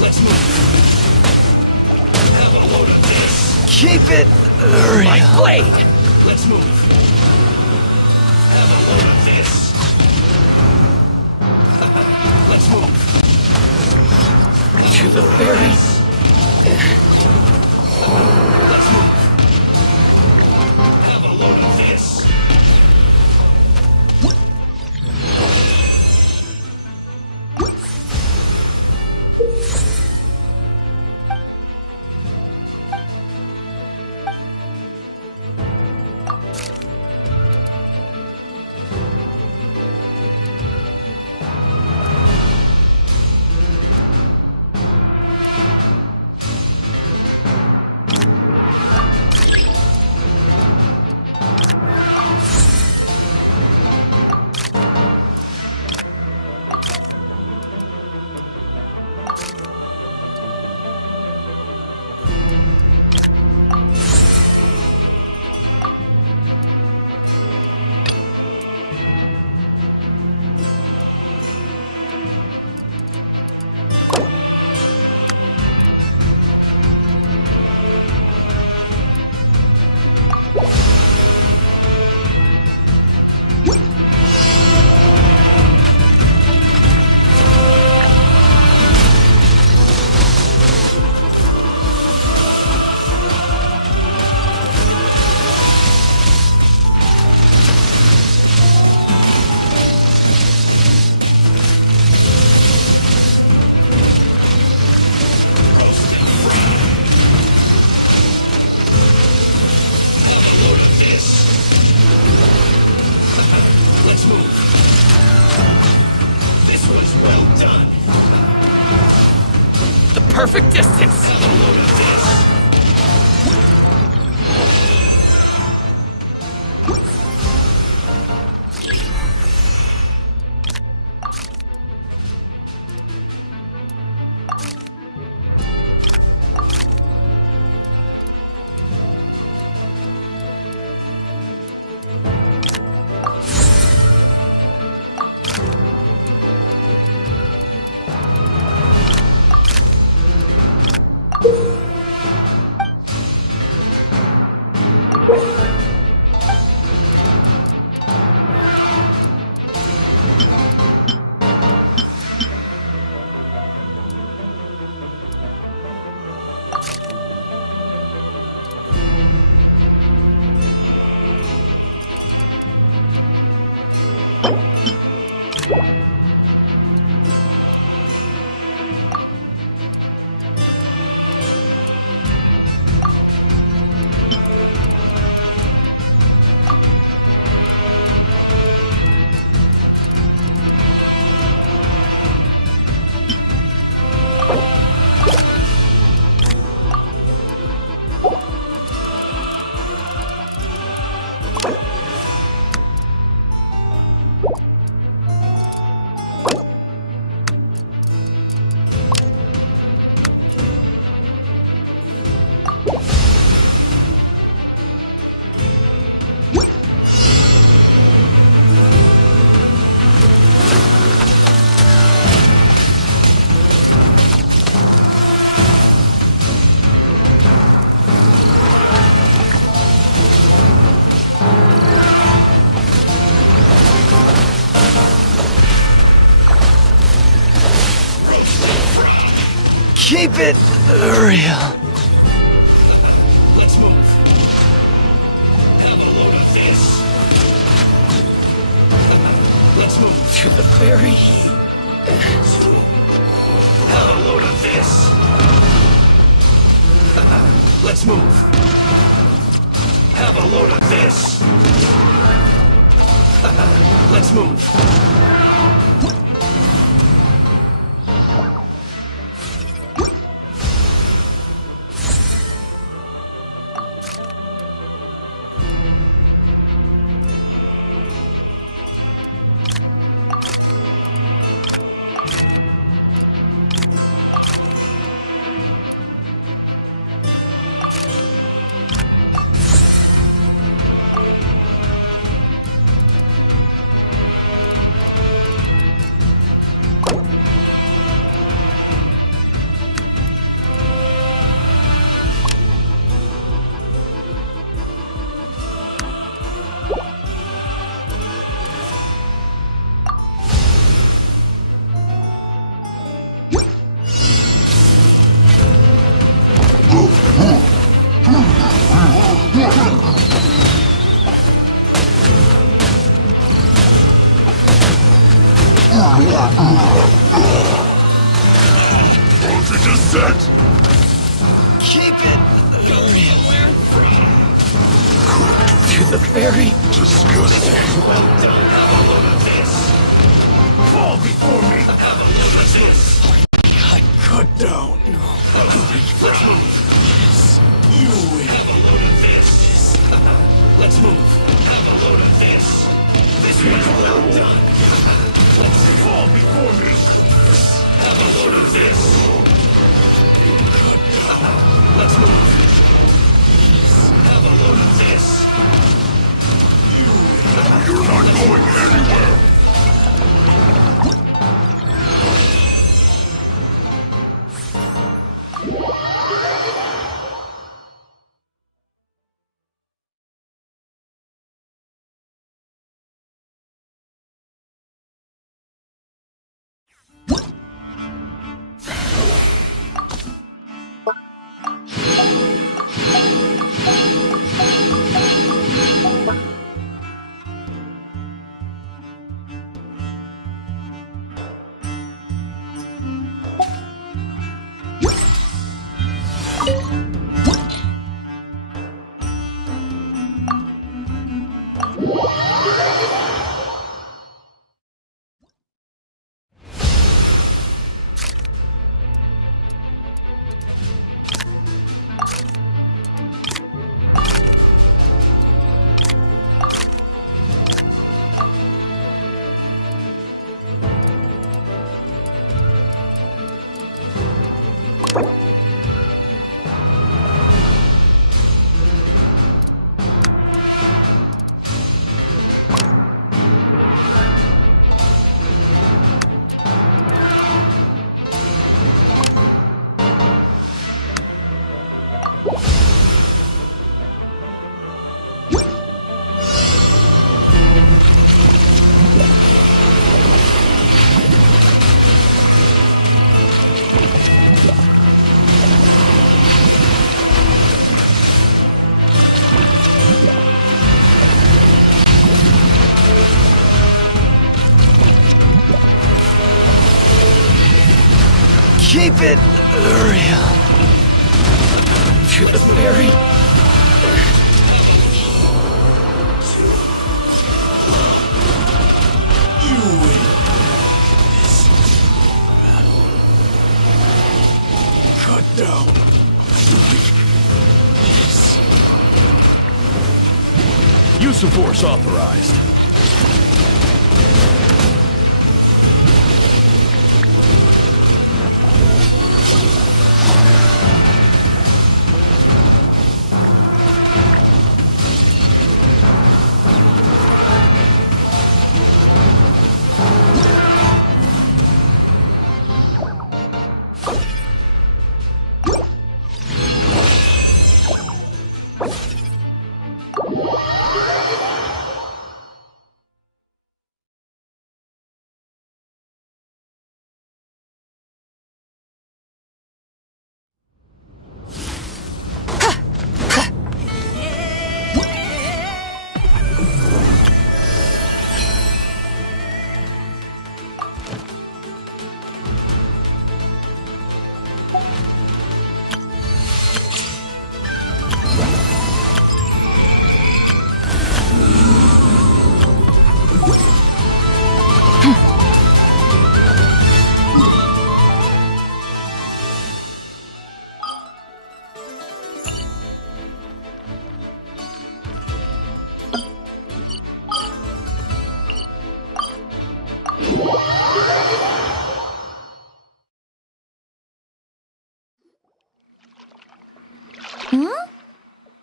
Let's move. Have a load of this. Keep it real. My blade. Let's move. Have a load of this. Let's move. To the berries. Let's move. Have a load of this. perfect distance. Have a load of this. Keep it real. Let's move. Have a load of this. Let's move. To the very Have a load of this. Let's move. Have a load of this. Let's move. Voltage is set! keep it real. Good. To the very Disgusting. Well done. Have a load of this. Fall before me. Have a load of this. cut down. Let's move. You have a load of this. Let's move. Have a load of this. This one's well done. Let's fall before me. Have a load of this. Let's move. Have a load of this. You're not going anywhere. Keep it real. Good, Mary. You win. Cut down. Use of force authorized.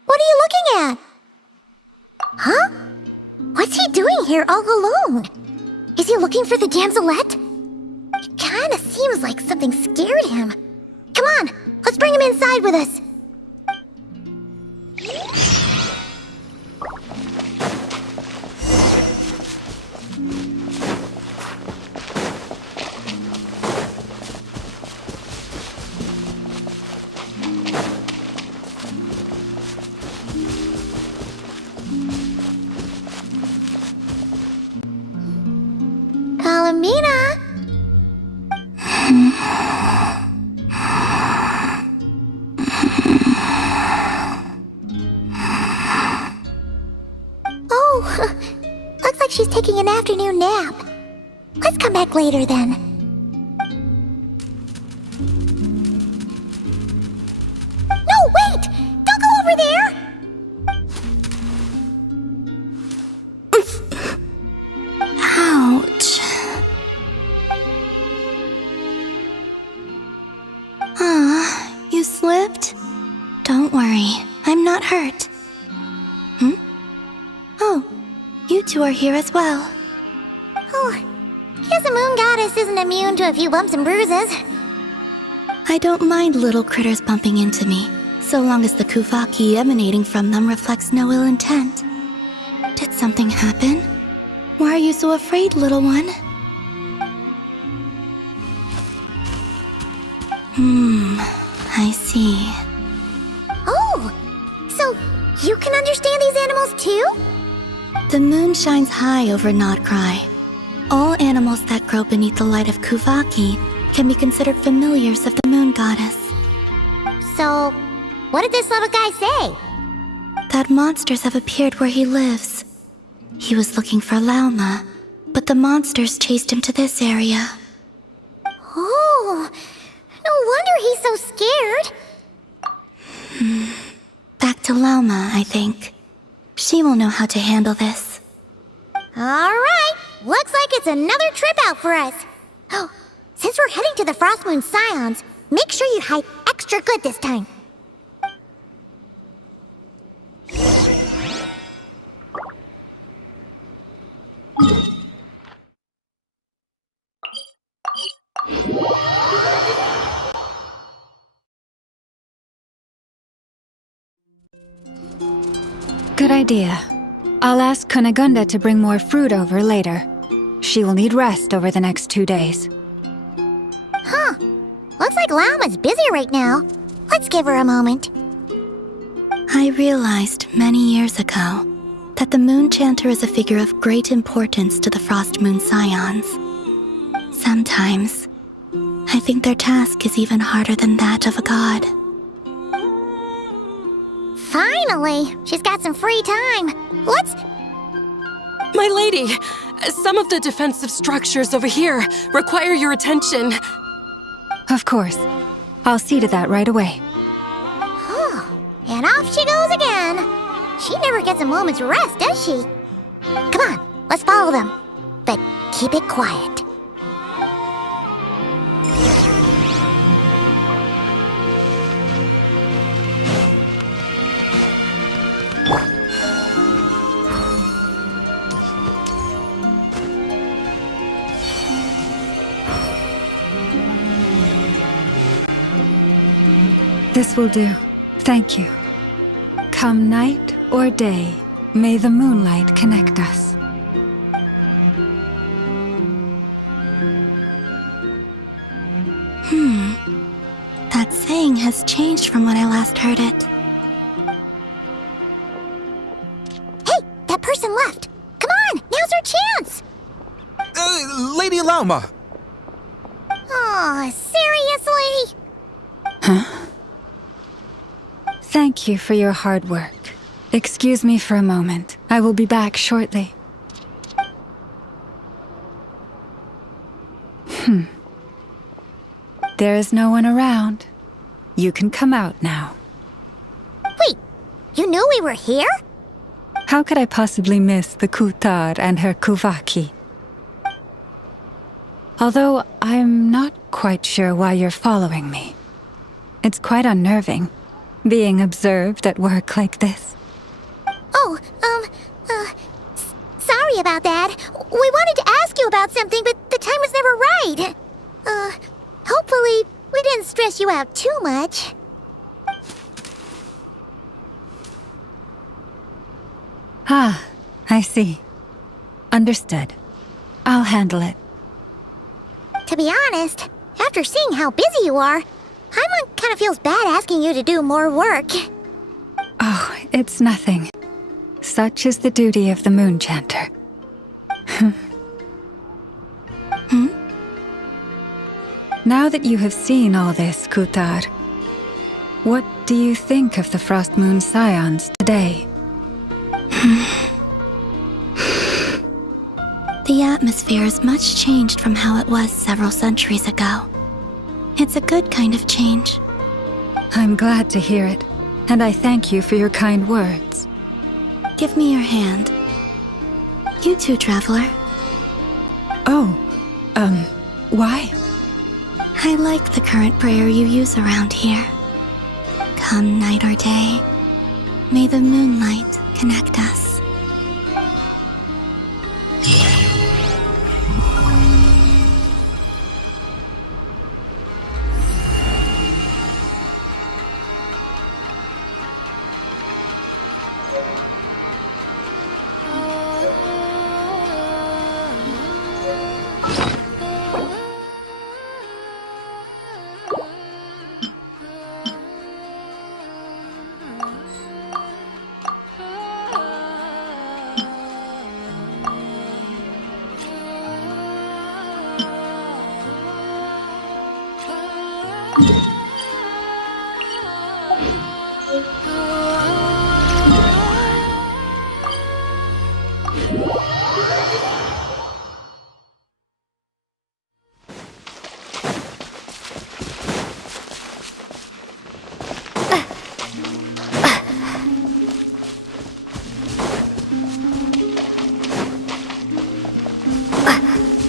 What are you looking at? Huh? What's he doing here all alone? Is he looking for the damselette? It kinda seems like something scared him. Come on, let's bring him inside with us. Palomina! Oh, looks like she's taking an afternoon nap. Let's come back later then. No, wait! Don't go over there! Ouch. You slipped? Don't worry, I'm not hurt. Oh, you two are here as well. Oh, guess a moon goddess isn't immune to a few bumps and bruises. I don't mind little critters bumping into me, so long as the kuvaki emanating from them reflects no ill intent. Did something happen? Why are you so afraid, little one? I see. Oh, so you can understand these animals too? The moon shines high over Nodcry. All animals that grow beneath the light of Kuvaki can be considered familiars of the moon goddess. So, what did this little guy say? That monsters have appeared where he lives. He was looking for Lauma, but the monsters chased him to this area. Oh, no wonder he's so scared. Back to Lauma, I think. She will know how to handle this. Alright, looks like it's another trip out for us. Oh, since we're heading to the Frost Moon Scions, make sure you hide extra good this time. Good idea. I'll ask Kunigunda to bring more fruit over later. She will need rest over the next 2 days. Huh. Looks like Lauma's busy right now. Let's give her a moment. I realized many years ago that the Moon Chanter is a figure of great importance to the Frost Moon Scions. Sometimes, I think their task is even harder than that of a god. Finally! She's got some free time. Let's... My lady, some of the defensive structures over here require your attention. Of course. I'll see to that right away. And off she goes again. She never gets a moment's rest, does she? Come on, let's follow them. But keep it quiet. This will do. Thank you. Come night or day, may the moonlight connect us. That saying has changed from when I last heard it. Hey, that person left. Come on, now's our chance. Lady Lauma! Oh, seriously? Thank you for your hard work. Excuse me for a moment. I will be back shortly. There is no one around. You can come out now. Wait, you knew we were here? How could I possibly miss the Kutar and her Kuvaki? Although I'm not quite sure why you're following me. It's quite unnerving, being observed at work like this. Oh, sorry about that. We wanted to ask you about something, but the time was never right. Hopefully, we didn't stress you out too much. Ah, I see. Understood. I'll handle it. To be honest, after seeing how busy you are, Paimon kind of feels bad asking you to do more work. Oh, it's nothing. Such is the duty of the Moon Chanter. Now that you have seen all this, Kutar, what do you think of the Frost Moon Scions today? The atmosphere is much changed from how it was several centuries ago. It's a good kind of change. I'm glad to hear it, and I thank you for your kind words. Give me your hand. You too, traveler. Oh, why? I like the current prayer you use around here. Come night or day, may the moonlight connect us.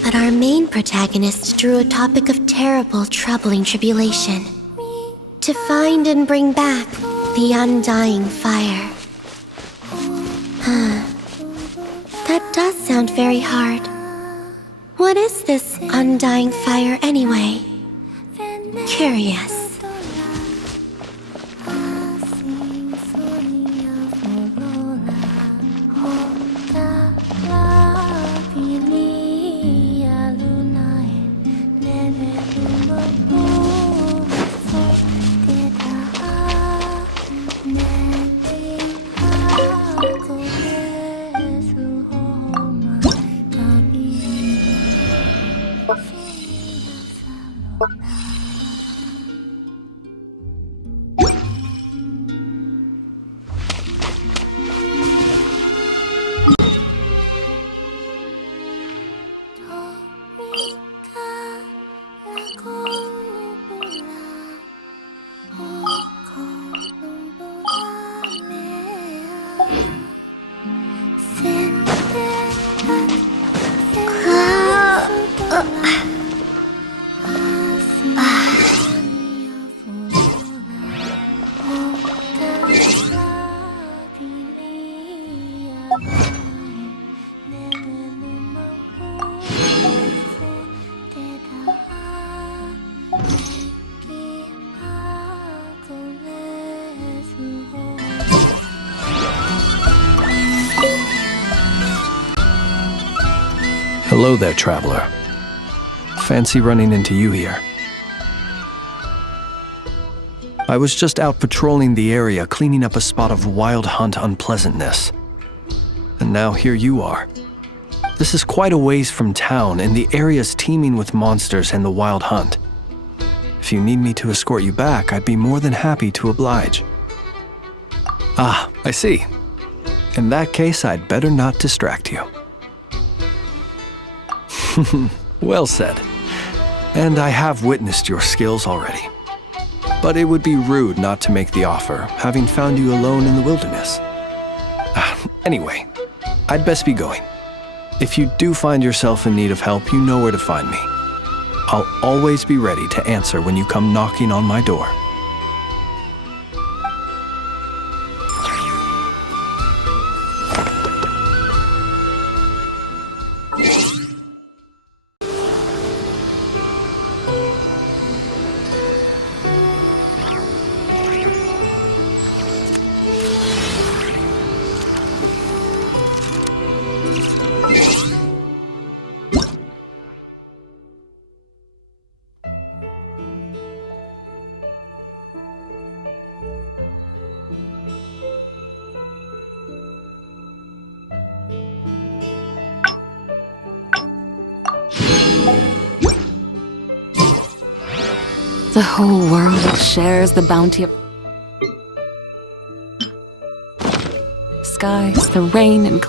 But our main protagonist drew a topic of terrible, troubling tribulation. To find and bring back the undying fire. That does sound very hard. What is this undying fire anyway? Curious. Hello there, traveler. Fancy running into you here. I was just out patrolling the area, cleaning up a spot of wild hunt unpleasantness. And now here you are. This is quite a ways from town, and the area's teeming with monsters and the wild hunt. If you need me to escort you back, I'd be more than happy to oblige. Ah, I see. In that case, I'd better not distract you. Well said. And I have witnessed your skills already. But it would be rude not to make the offer, having found you alone in the wilderness. Anyway, I'd best be going. If you do find yourself in need of help, you know where to find me. I'll always be ready to answer when you come knocking on my door. The whole world shares the bounty of skies, the rain and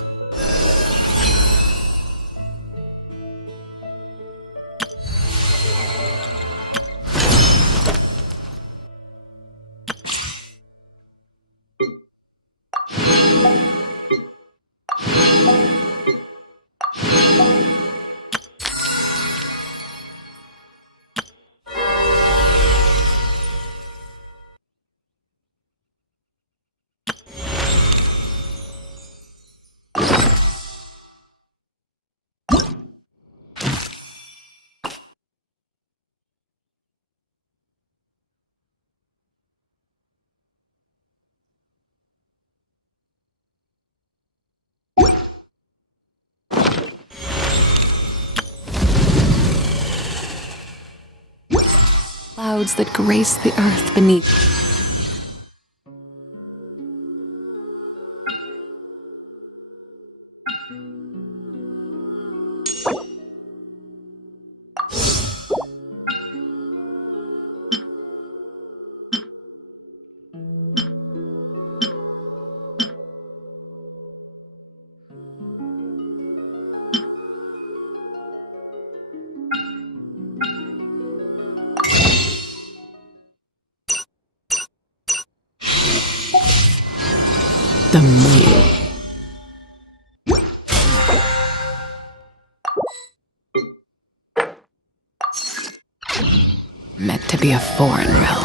clouds that grace the earth beneath. The moon. Meant to be a foreign realm.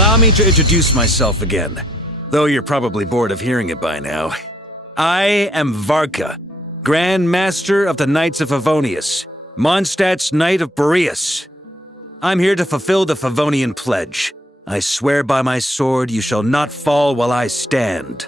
Allow me to introduce myself again, though you're probably bored of hearing it by now. I am Varka, Grand Master of the Knights of Favonius, Mondstadt's Knight of Boreas. I'm here to fulfill the Favonian pledge. I swear by my sword you shall not fall while I stand.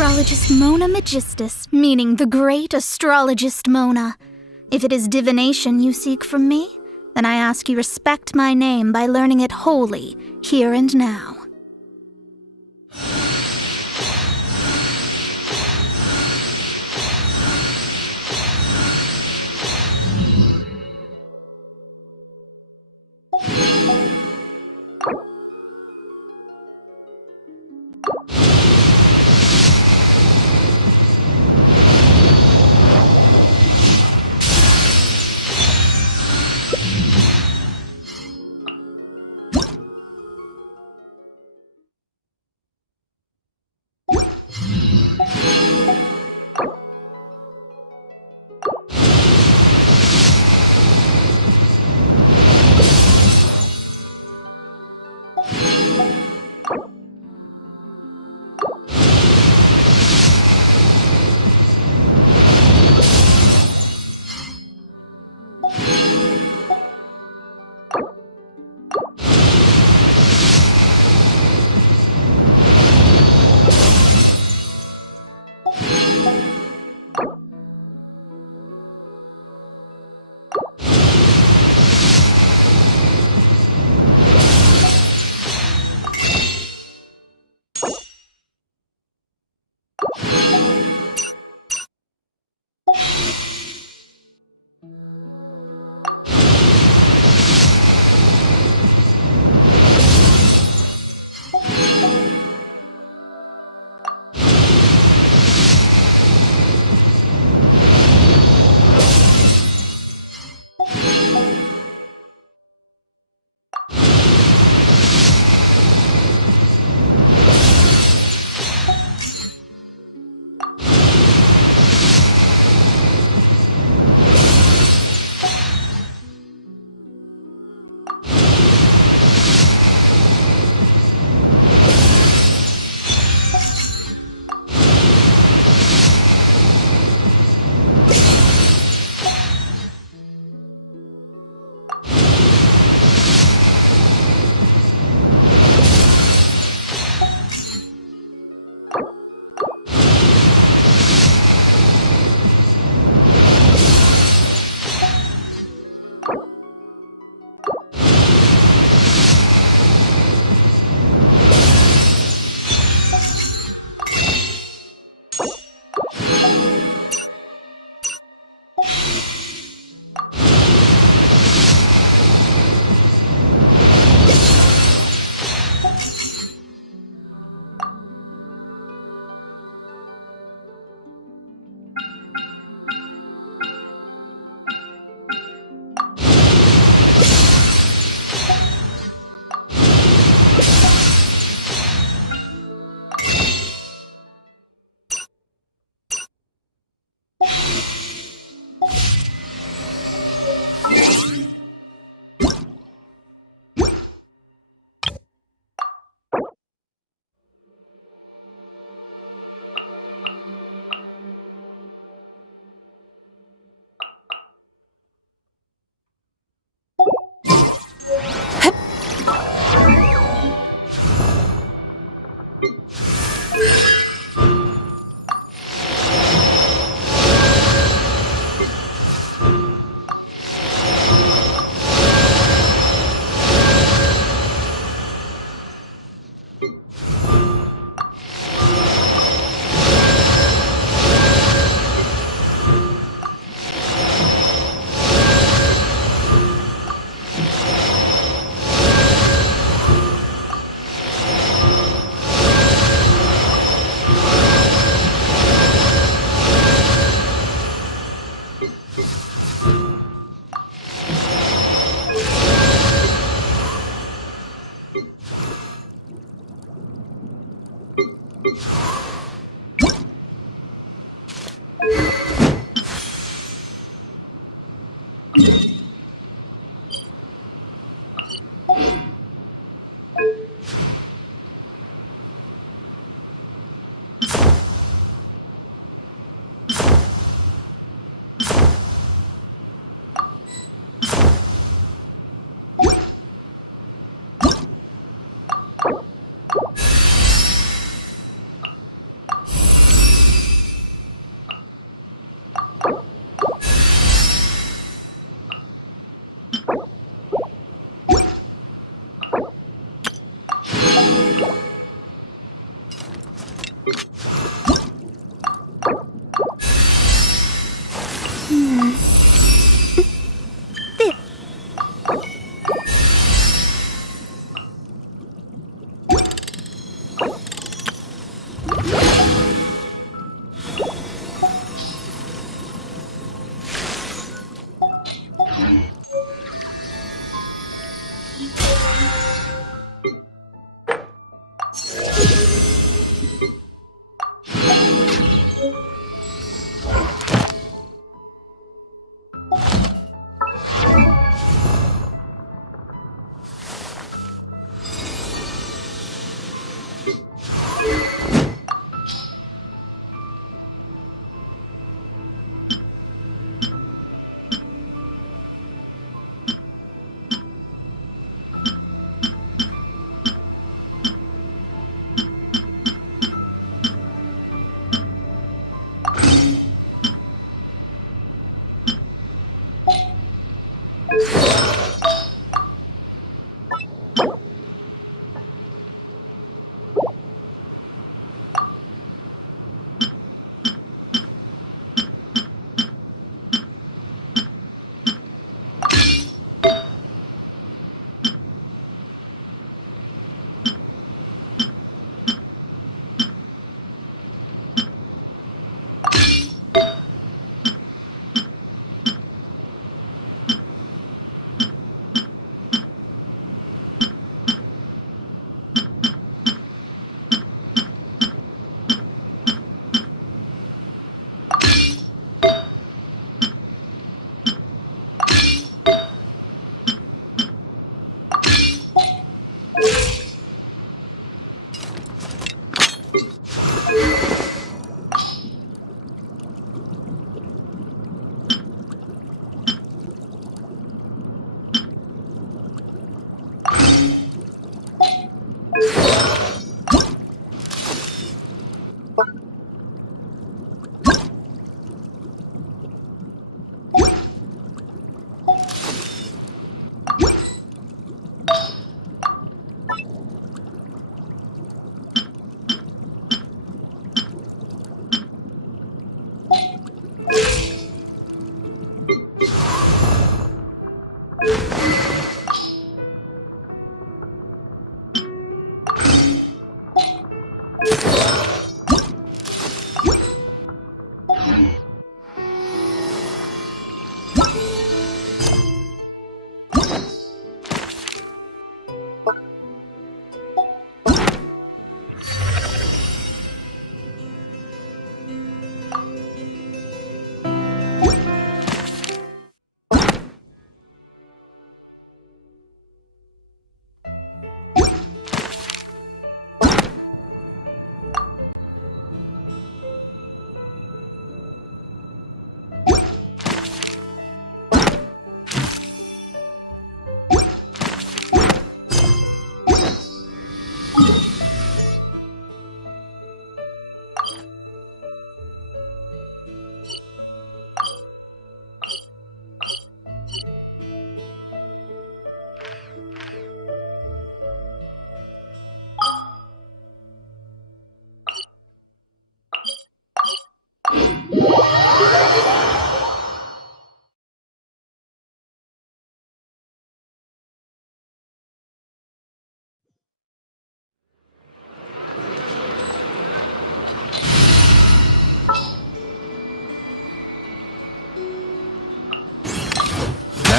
Astrologist Mona Magistus, meaning the great astrologist Mona. If it is divination you seek from me, then I ask you respect my name by learning it wholly, here and now.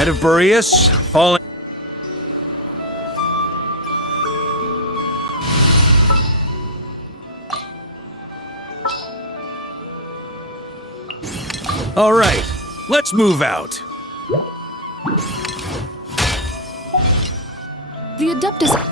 Knight of Boreas, falling. All right, let's move out. The Adeptus.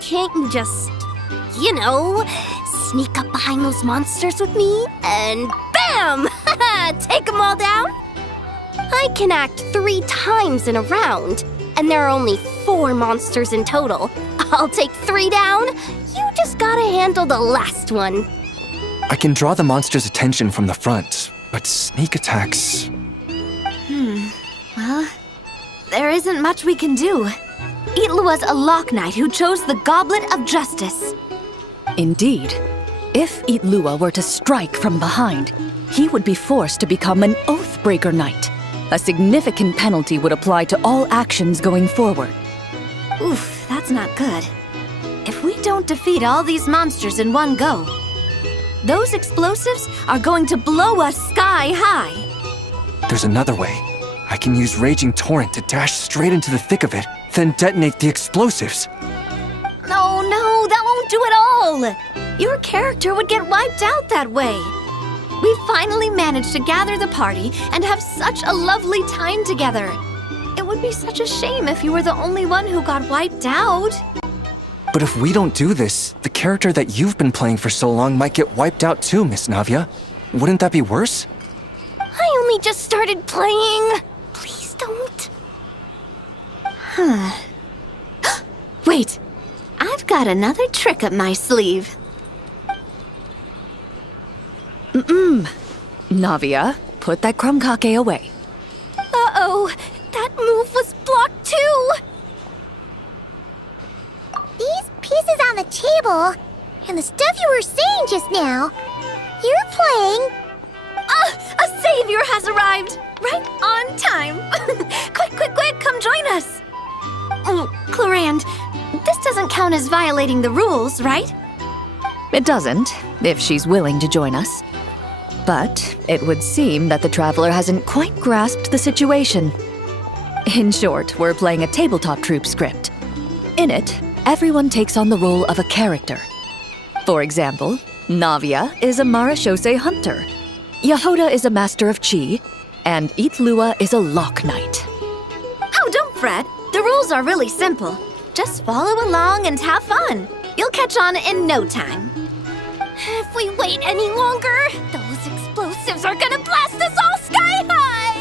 Can't you just, sneak up behind those monsters with me and BAM! Take them all down? I can act 3 times in a round, and there are only 4 monsters in total. I'll take 3 down. You just gotta handle the last one. I can draw the monster's attention from the front, but sneak attacks... Well, there isn't much we can do. Itlua's a Lock Knight who chose the Goblet of Justice. Indeed. If Itlua were to strike from behind, he would be forced to become an Oathbreaker Knight. A significant penalty would apply to all actions going forward. Oof, that's not good. If we don't defeat all these monsters in one go, those explosives are going to blow us sky high. There's another way. I can use Raging Torrent to dash straight into the thick of it, then detonate the explosives. No, that won't do it all. Your character would get wiped out that way. We finally managed to gather the party and have such a lovely time together. It would be such a shame if you were the only one who got wiped out. But if we don't do this, the character that you've been playing for so long might get wiped out too, Miss Navia. Wouldn't that be worse? I only just started playing. Please don't. Wait, I've got another trick up my sleeve. Navia, put that crumkake away. Uh-oh, that move was blocked too. These pieces on the table, and the stuff you were saying just now, you're playing... a savior has arrived! Right on time! Quick, come join us! Clarand, this doesn't count as violating the rules, right? It doesn't, if she's willing to join us. But it would seem that the Traveler hasn't quite grasped the situation. In short, we're playing a tabletop troop script. In it, everyone takes on the role of a character. For example, Navia is a Marashose hunter, Yahoda is a master of chi, and Itlua is a Lock Knight. Oh, don't fret. The rules are really simple. Just follow along and have fun. You'll catch on in no time. If we wait any longer, those explosives are gonna blast us all sky high!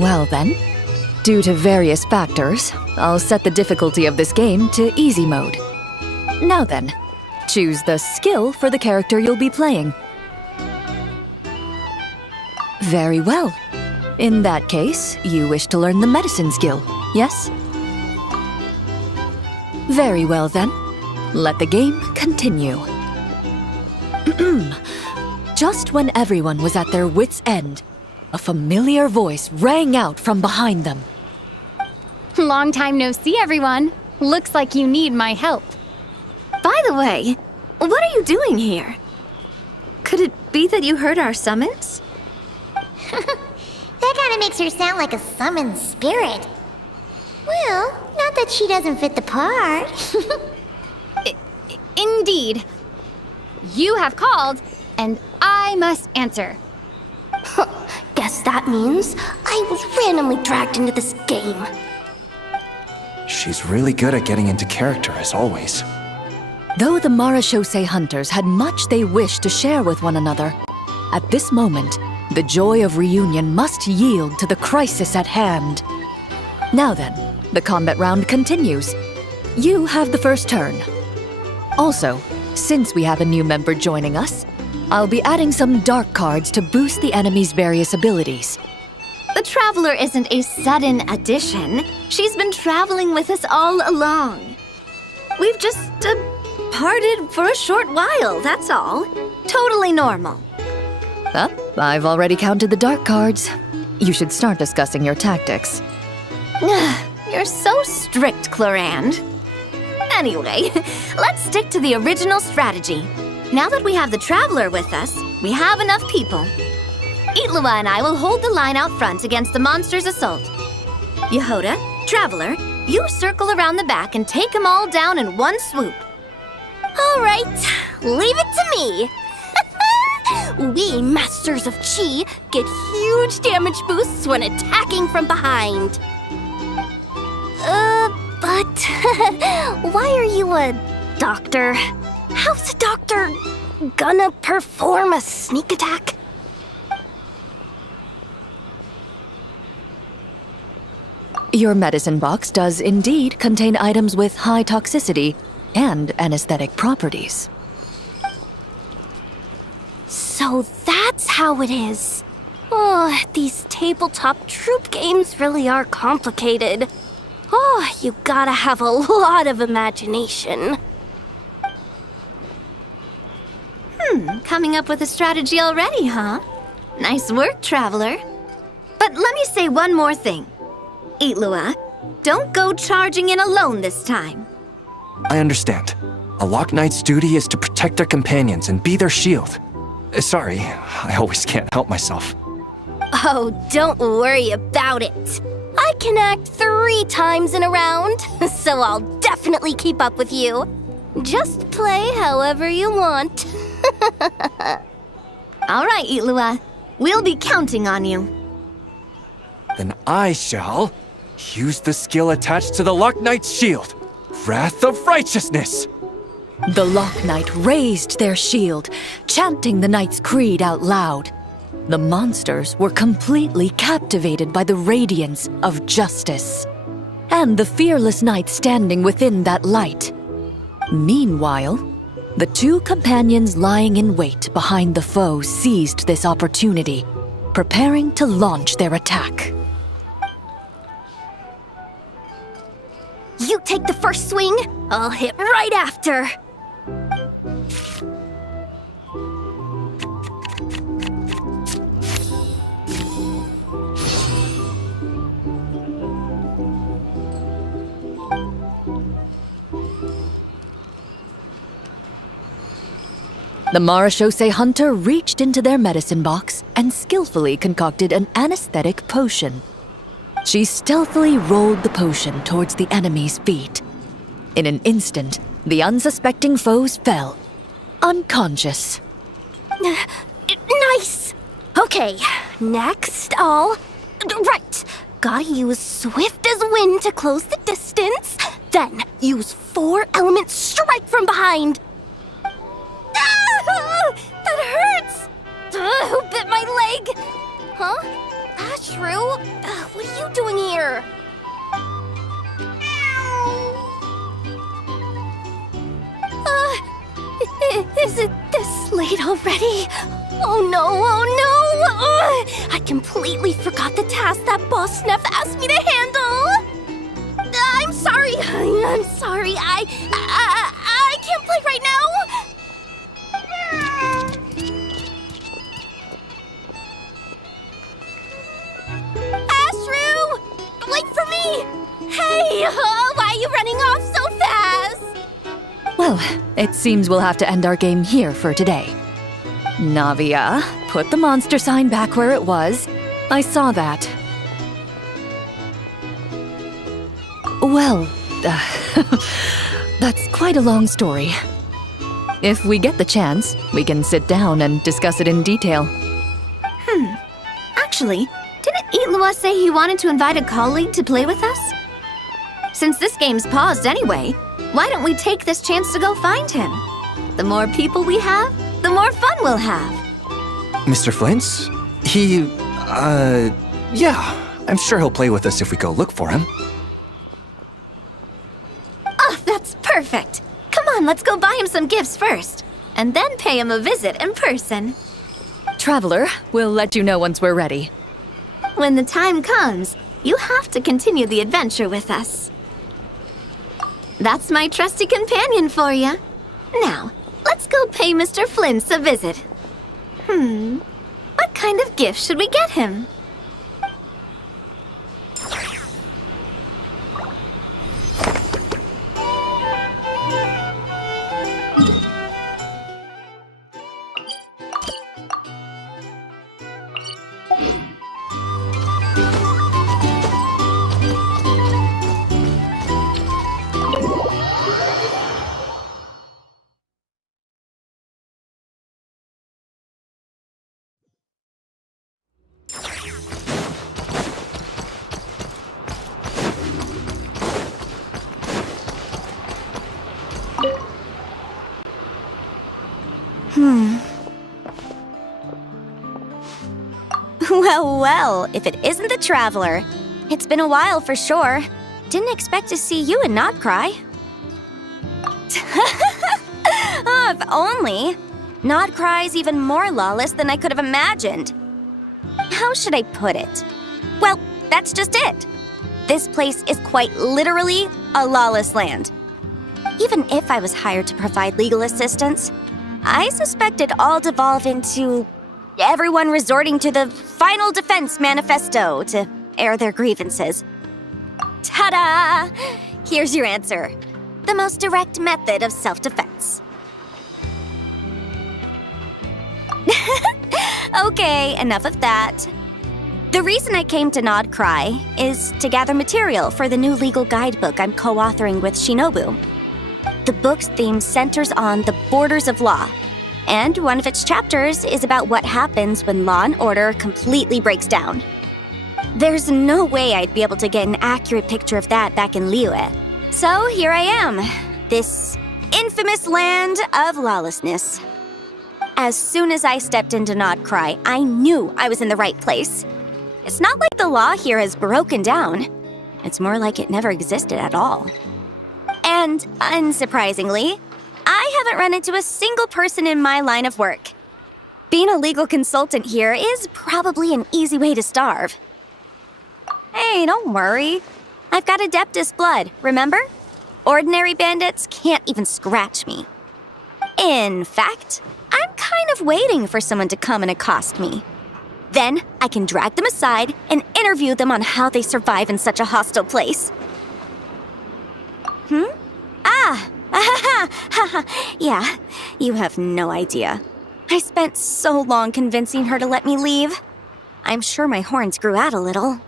Well then, due to various factors, I'll set the difficulty of this game to easy mode. Now then, choose the skill for the character you'll be playing. Very well. In that case, you wish to learn the medicine skill, yes? Very well then. Let the game continue. Just when everyone was at their wits' end, a familiar voice rang out from behind them. Long time no see, everyone. Looks like you need my help. By the way, what are you doing here? Could it be that you heard our summons? That kind of makes her sound like a summoned spirit. Well, not that she doesn't fit the part. Indeed. You have called, and I must answer. Guess that means I was randomly dragged into this game. She's really good at getting into character, as always. Though the Marachose hunters had much they wished to share with one another, at this moment, the joy of reunion must yield to the crisis at hand. Now then, the combat round continues. You have the first turn. Also, since we have a new member joining us, I'll be adding some dark cards to boost the enemy's various abilities. The Traveler isn't a sudden addition. She's been traveling with us all along. We've just, parted for a short while, that's all. Totally normal. I've already counted the dark cards. You should start discussing your tactics. You're so strict, Clorand. Anyway, let's stick to the original strategy. Now that we have the Traveler with us, we have enough people. Itlua and I will hold the line out front against the monster's assault. Yehoda, Traveler, you circle around the back and take them all down in one swoop. All right, leave it to me. We Masters of Chi get huge damage boosts when attacking from behind. But why are you a doctor? How's a doctor gonna perform a sneak attack? Your medicine box does indeed contain items with high toxicity and anesthetic properties. So that's how it is. Oh, these tabletop troop games really are complicated. Oh, you gotta have a lot of imagination. Coming up with a strategy already, huh? Nice work, Traveler. But let me say one more thing. Itlua, don't go charging in alone this time. I understand. A Lock Knight's duty is to protect their companions and be their shield. Sorry, I always can't help myself. Oh, don't worry about it. I can act 3 times in a round, so I'll definitely keep up with you. Just play however you want. All right, Itlua. We'll be counting on you. Then I shall use the skill attached to the Lock Knight's shield, Wrath of Righteousness. The Lock Knight raised their shield, chanting the Knight's creed out loud. The monsters were completely captivated by the radiance of justice, and the fearless knight standing within that light. Meanwhile, the 2 companions lying in wait behind the foe seized this opportunity, preparing to launch their attack. You take the first swing, I'll hit right after. The Marachose hunter reached into their medicine box and skillfully concocted an anesthetic potion. She stealthily rolled the potion towards the enemy's feet. In an instant, the unsuspecting foes fell, unconscious. Nice! Okay, next Right, gotta use swift as wind to close the distance, then use 4 element strike from behind. Ah, that hurts! Who bit my leg? Huh? Ashru? What are you doing here? Is it this late already? Oh no! I completely forgot the task that Boss Neff asked me to handle! I'm sorry. I can't play right now! Ashru! Wait for me! Hey! Why are you running off so fast? Well, it seems we'll have to end our game here for today. Navia, put the monster sign back where it was. I saw that. Well, that's quite a long story. If we get the chance, we can sit down and discuss it in detail. Actually, didn't Itlua say he wanted to invite a colleague to play with us? Since this game's paused anyway, why don't we take this chance to go find him? The more people we have, the more fun we'll have. Mr. Flint's? Yeah, I'm sure he'll play with us if we go look for him. Oh, that's perfect. Come on, let's go buy him some gifts first, and then pay him a visit in person. Traveler, we'll let you know once we're ready. When the time comes, you have to continue the adventure with us. That's my trusty companion for you. Now, let's go pay Mr. Flint's a visit. What kind of gift should we get him? Well, if it isn't the Traveler. It's been a while for sure. Didn't expect to see you and not cry. Oh, if only. Not cry's even more lawless than I could have imagined. How should I put it? Well, that's just it. This place is quite literally a lawless land. Even if I was hired to provide legal assistance, I suspect it'd all devolve into everyone resorting to the Final Defense Manifesto to air their grievances. Ta-da! Here's your answer. The most direct method of self-defense. Okay, enough of that. The reason I came to Nod Cry is to gather material for the new legal guidebook I'm co-authoring with Shinobu. The book's theme centers on the borders of law, and one of its chapters is about what happens when law and order completely breaks down. There's no way I'd be able to get an accurate picture of that back in Liyue. So here I am, this infamous land of lawlessness. As soon as I stepped into Nod Cry, I knew I was in the right place. It's not like the law here has broken down. It's more like it never existed at all. And unsurprisingly, I haven't run into a single person in my line of work. Being a legal consultant here is probably an easy way to starve. Hey, don't worry. I've got Adeptus blood, remember? Ordinary bandits can't even scratch me. In fact, I'm kind of waiting for someone to come and accost me. Then I can drag them aside and interview them on how they survive in such a hostile place. Yeah, you have no idea. I spent so long convincing her to let me leave. I'm sure my horns grew out a little.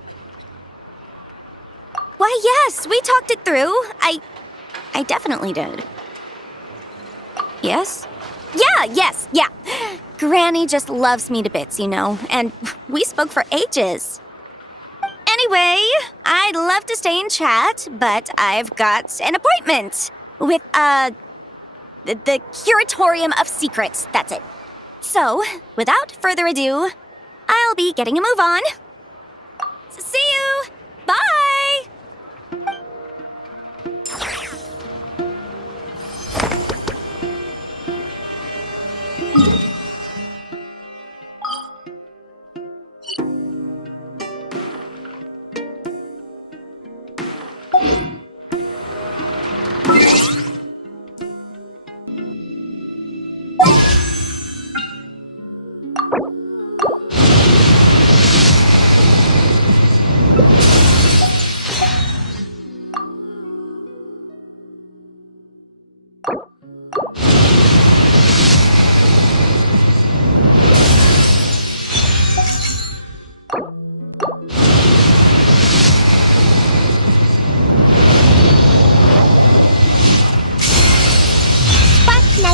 Why, yes, we talked it through. I definitely did. Yes? Yeah. Granny just loves me to bits, you know, and we spoke for ages. Anyway, I'd love to stay and chat, but I've got an appointment with, the Curatorium of Secrets, that's it. So, without further ado, I'll be getting a move on. See you! Bye!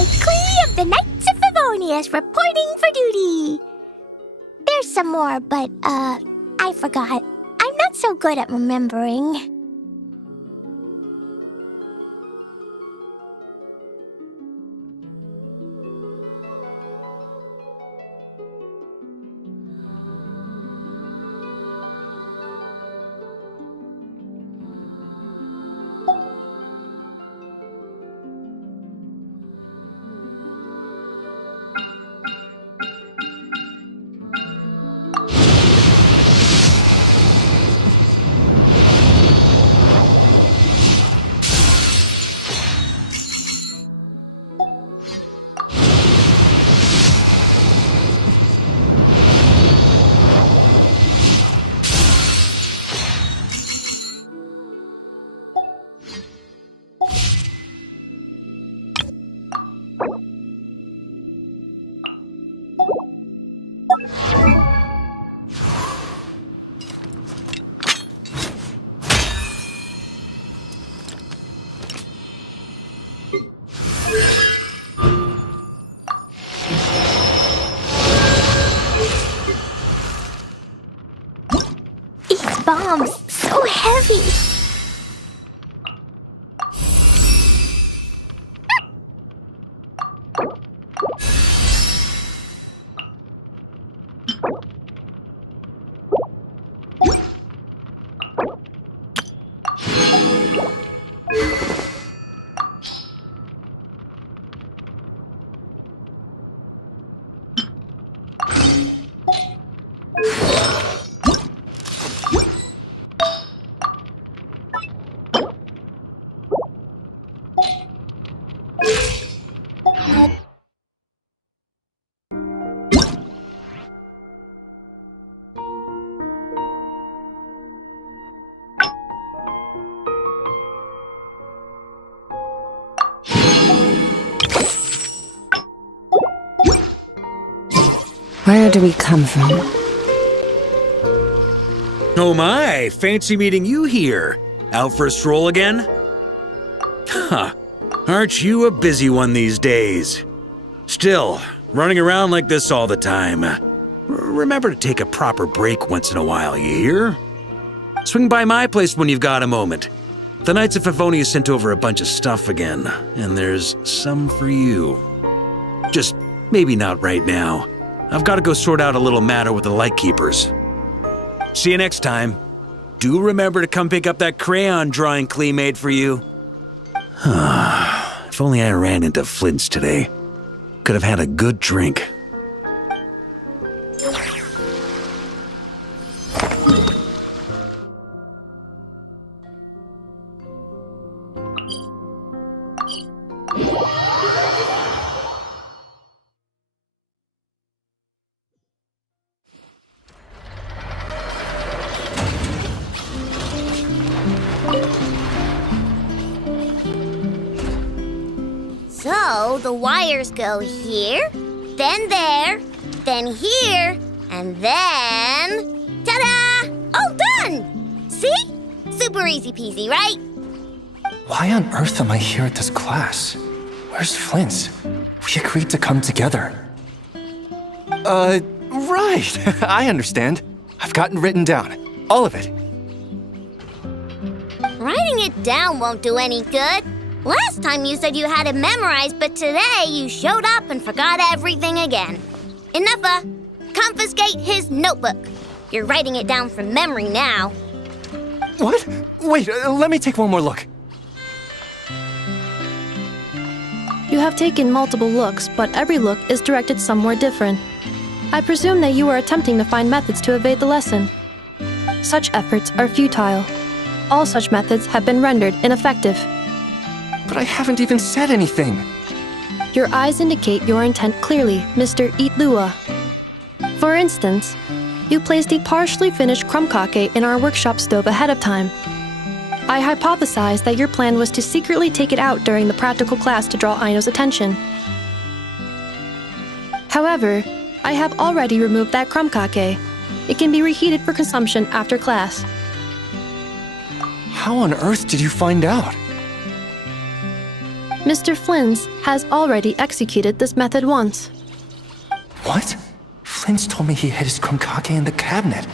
Klee of the Knights of Favonius reporting for duty. there's some more, but, I forgot. I'm not so good at remembering. Bombs, so heavy. Where do we come from? Oh my, fancy meeting you here. Out for a stroll again? Huh, aren't you a busy one these days? Still, running around like this all the time. Remember to take a proper break once in a while, you hear? Swing by my place when you've got a moment. The Knights of Favonius sent over a bunch of stuff again, and there's some for you. Just maybe not right now. I've got to go sort out a little matter with the Lightkeepers. See you next time. Do remember to come pick up that crayon drawing Klee made for you. If only I ran into Flint's today. Could have had a good drink. So, the wires go here, then there, then here, and then... Ta-da! All done! See? Super easy peasy, right? Why on earth am I here at this class? Where's Flint? We agreed to come together. Right. I understand. I've gotten written down. All of it. Writing it down won't do any good. Last time you said you had it memorized, but today you showed up and forgot everything again. Enough. Confiscate his notebook. You're writing it down from memory now. What? Wait, let me take one more look. You have taken multiple looks, but every look is directed somewhere different. I presume that you are attempting to find methods to evade the lesson. Such efforts are futile. All such methods have been rendered ineffective. But I haven't even said anything. Your eyes indicate your intent clearly, Mr. Itlua. For instance, you placed a partially finished crumb-cake in our workshop stove ahead of time. I hypothesized that your plan was to secretly take it out during the practical class to draw Aino's attention. However, I have already removed that crumb-cake. It can be reheated for consumption after class. How on earth did you find out? Mr. Flynns has already executed this method once. What? Flint's told me he hid his krumkake in the cabinet.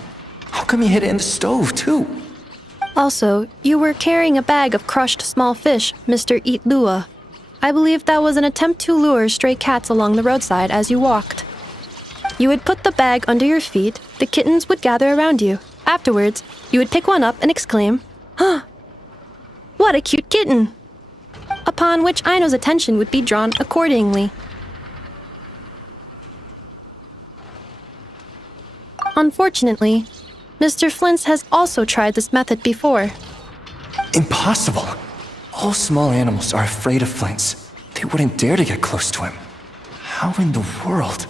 How come he hid it in the stove, too? Also, you were carrying a bag of crushed small fish, Mr. Eat Lua. I believe that was an attempt to lure stray cats along the roadside as you walked. You would put the bag under your feet, the kittens would gather around you. Afterwards, you would pick one up and exclaim, "Huh! What a cute kitten!" Upon which Aino's attention would be drawn accordingly. Unfortunately, Mr. Flint's has also tried this method before. Impossible. All small animals are afraid of Flint's. They wouldn't dare to get close to him. How in the world?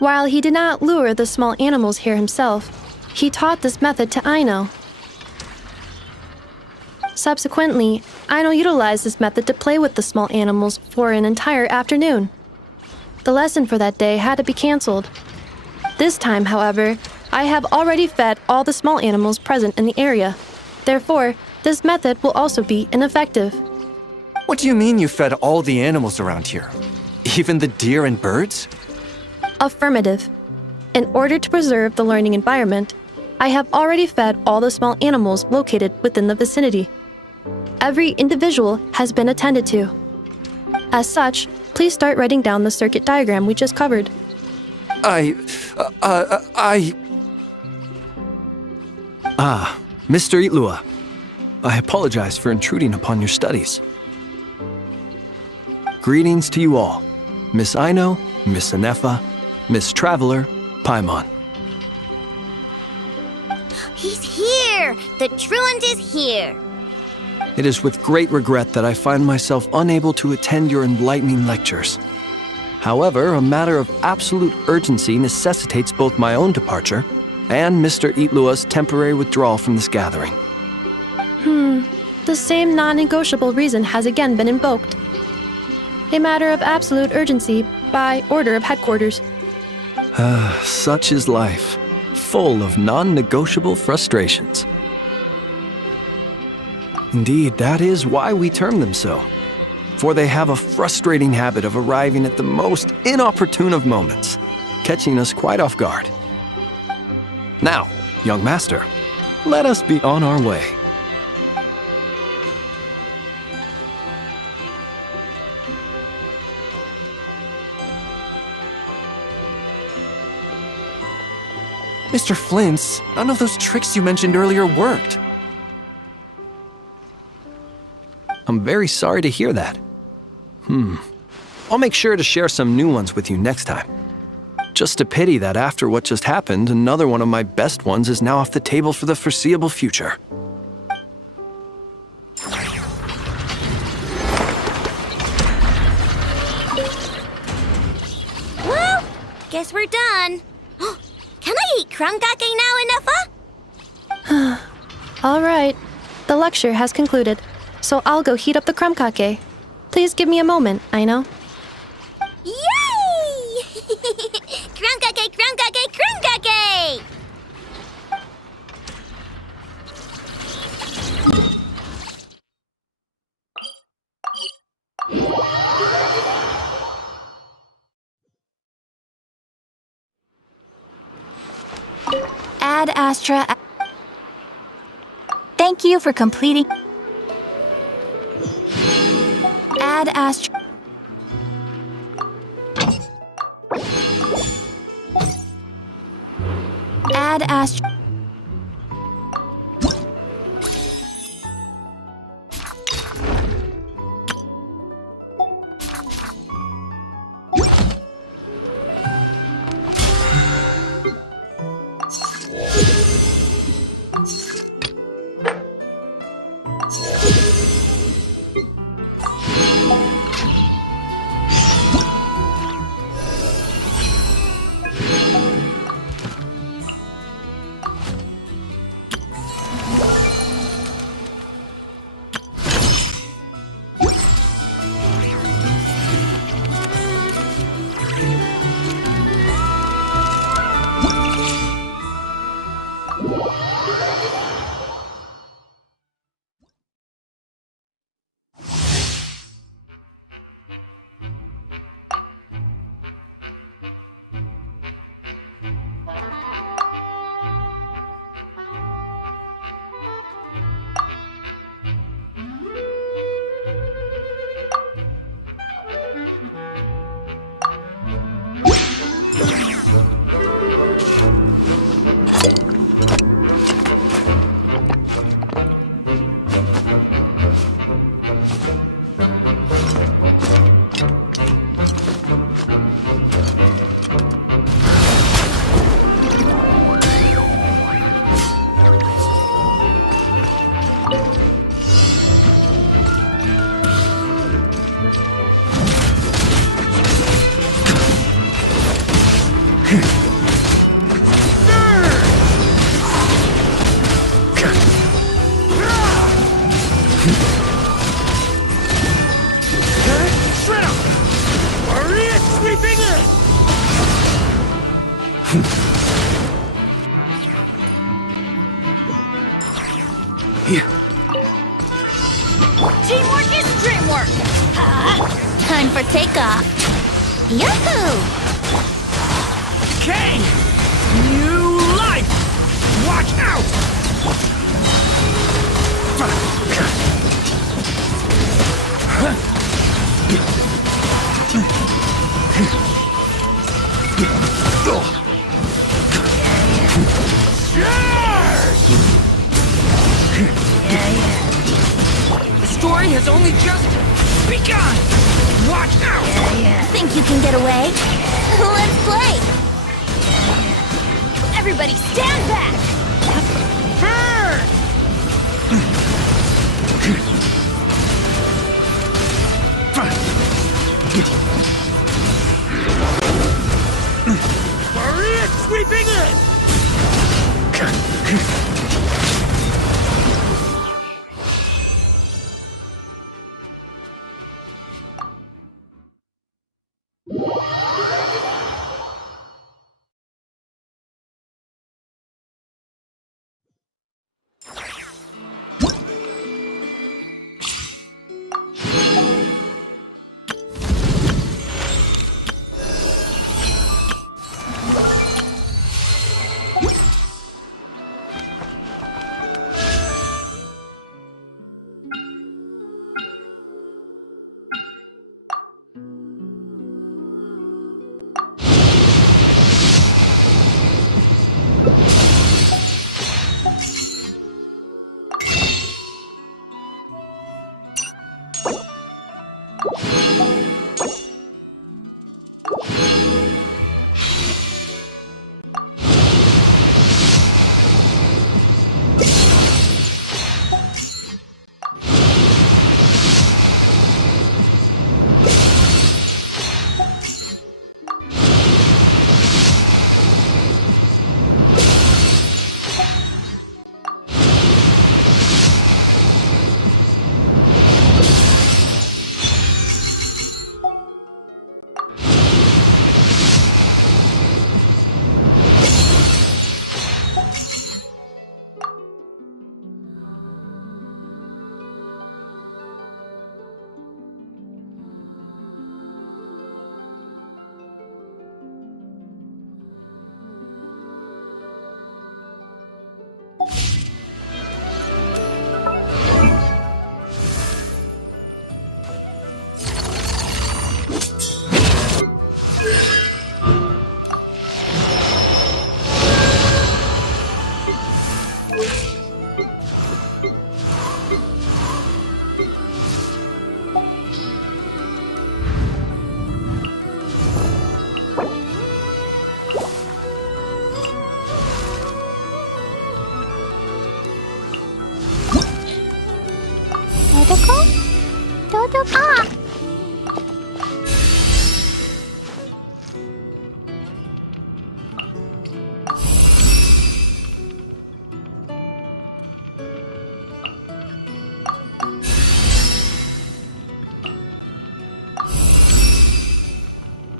While he did not lure the small animals here himself, he taught this method to Aino. Subsequently, Aino utilized this method to play with the small animals for an entire afternoon. The lesson for that day had to be canceled. This time, however, I have already fed all the small animals present in the area. Therefore, this method will also be ineffective. What do you mean you fed all the animals around here? Even the deer and birds? Affirmative. In order to preserve the learning environment, I have already fed all the small animals located within the vicinity. Every individual has been attended to. As such, please start writing down the circuit diagram we just covered. Mr. Itlua. I apologize for intruding upon your studies. Greetings to you all. Miss Aino, Miss Anefa, Miss Traveler, Paimon. He's here! The truant is here! It is with great regret that I find myself unable to attend your enlightening lectures. However, a matter of absolute urgency necessitates both my own departure and Mr. Itlua's temporary withdrawal from this gathering. The same non-negotiable reason has again been invoked. A matter of absolute urgency by order of headquarters. Such is life, full of non-negotiable frustrations. Indeed, that is why we term them so. For they have a frustrating habit of arriving at the most inopportune of moments, catching us quite off guard. Now, young master, let us be on our way. Mr. Flint's, none of those tricks you mentioned earlier worked. I'm very sorry to hear that. I'll make sure to share some new ones with you next time. Just a pity that after what just happened, another one of my best ones is now off the table for the foreseeable future. Well, guess we're done. Can I eat krumkake now, Anefa? All right, the lecture has concluded, so I'll go heat up the krumkake. Please give me a moment, Aino. Yay! Krumkake, krumkake, krumkake! Ad Astra. Thank you for completing. Ad Astra. Ad Astra. Teamwork is dreamwork! Time for takeoff. Yahoo! Okay! New life! Watch out! The story has only just begun! Watch out! Think you can get away? Let's play! Everybody stand back! Maria sweeping in!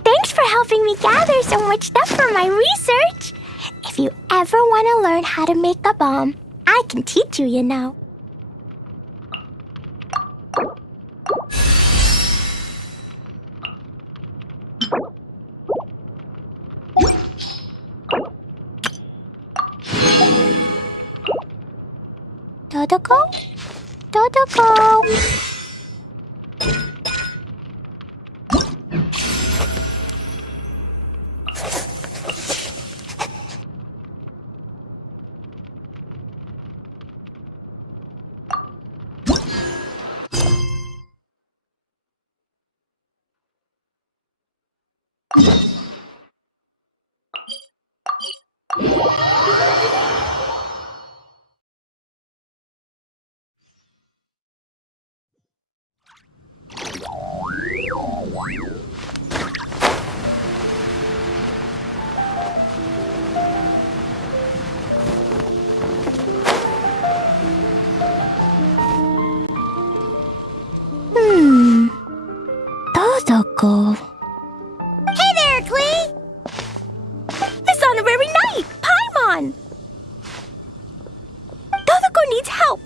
Thanks for helping me gather so much stuff for my research. If you ever want to learn how to make a bomb, I can teach you, you know. Dodoko? Dodoko! Dodoko. Hey there, Klee! This honorary knight, Paimon! Dodoko needs help.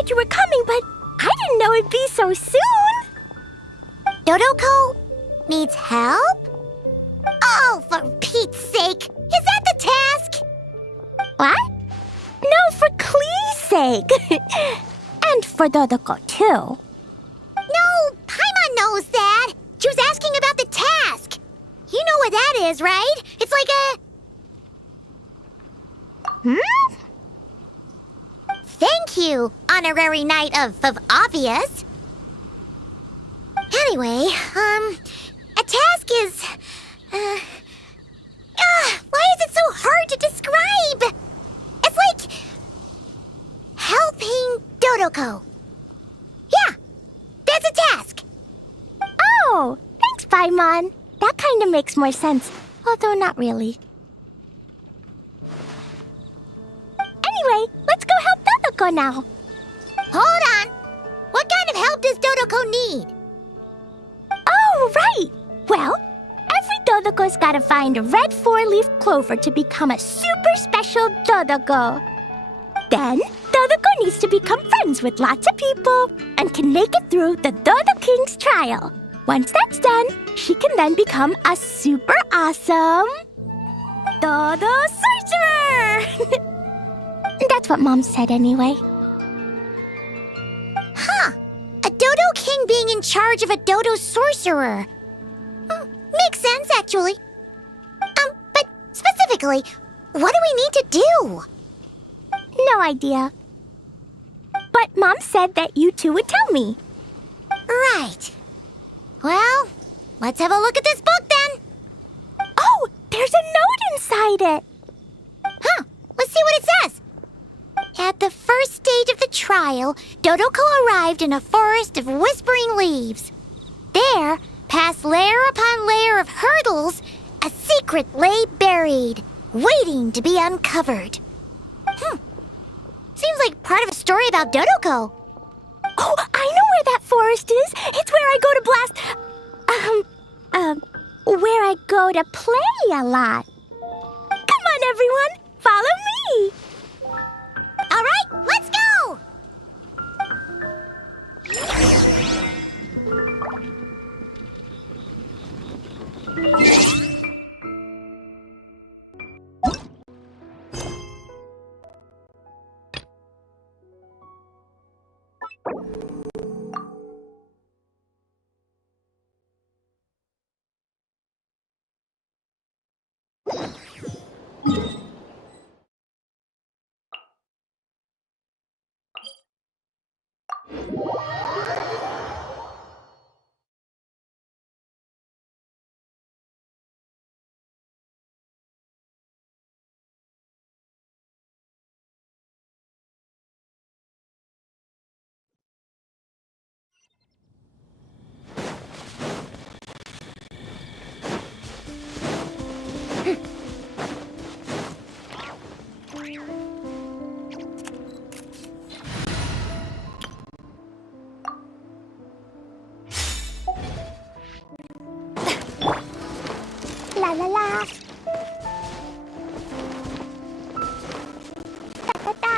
said you were coming, but I didn't know it'd be so soon. Dodoko needs help? Oh, for Pete's sake! Is that the task? What? No, for Klee's sake. And for Dodoko, too. No, Paimon knows that. She was asking about the task. You know what that is, right? It's like a... Thank you, honorary knight of obvious. Anyway, a task is... why is it so hard to describe? It's like... helping Dodoko. Yeah, that's a task. Oh, thanks, Paimon. That kind of makes more sense, although not really. Anyway, let's go help Dodoko now. Hold on. What kind of help does Dodoko need? Oh, right. Well, every Dodoko's gotta find a red 4-leaf clover to become a super special Dodoko. Then, Dodoko needs to become friends with lots of people and can make it through the Dodo King's trial. Once that's done, she can then become a super awesome Dodo Sorcerer! That's what Mom said anyway. Huh. A Dodo King being in charge of a Dodo Sorcerer. Makes sense, actually. But specifically, what do we need to do? No idea. But Mom said that you two would tell me. Right. Well, let's have a look at this book then. Oh, there's a note inside it. Huh, let's see what it says. At the first stage of the trial, Dodoko arrived in a forest of whispering leaves. There, past layer upon layer of hurdles, a secret lay buried, waiting to be uncovered. Seems like part of a story about Dodoko. Oh, I know where that forest is. It's where I go to blast... where I go to play a lot. Come on, everyone. Follow me. All right, let's go. La la la. Da da da.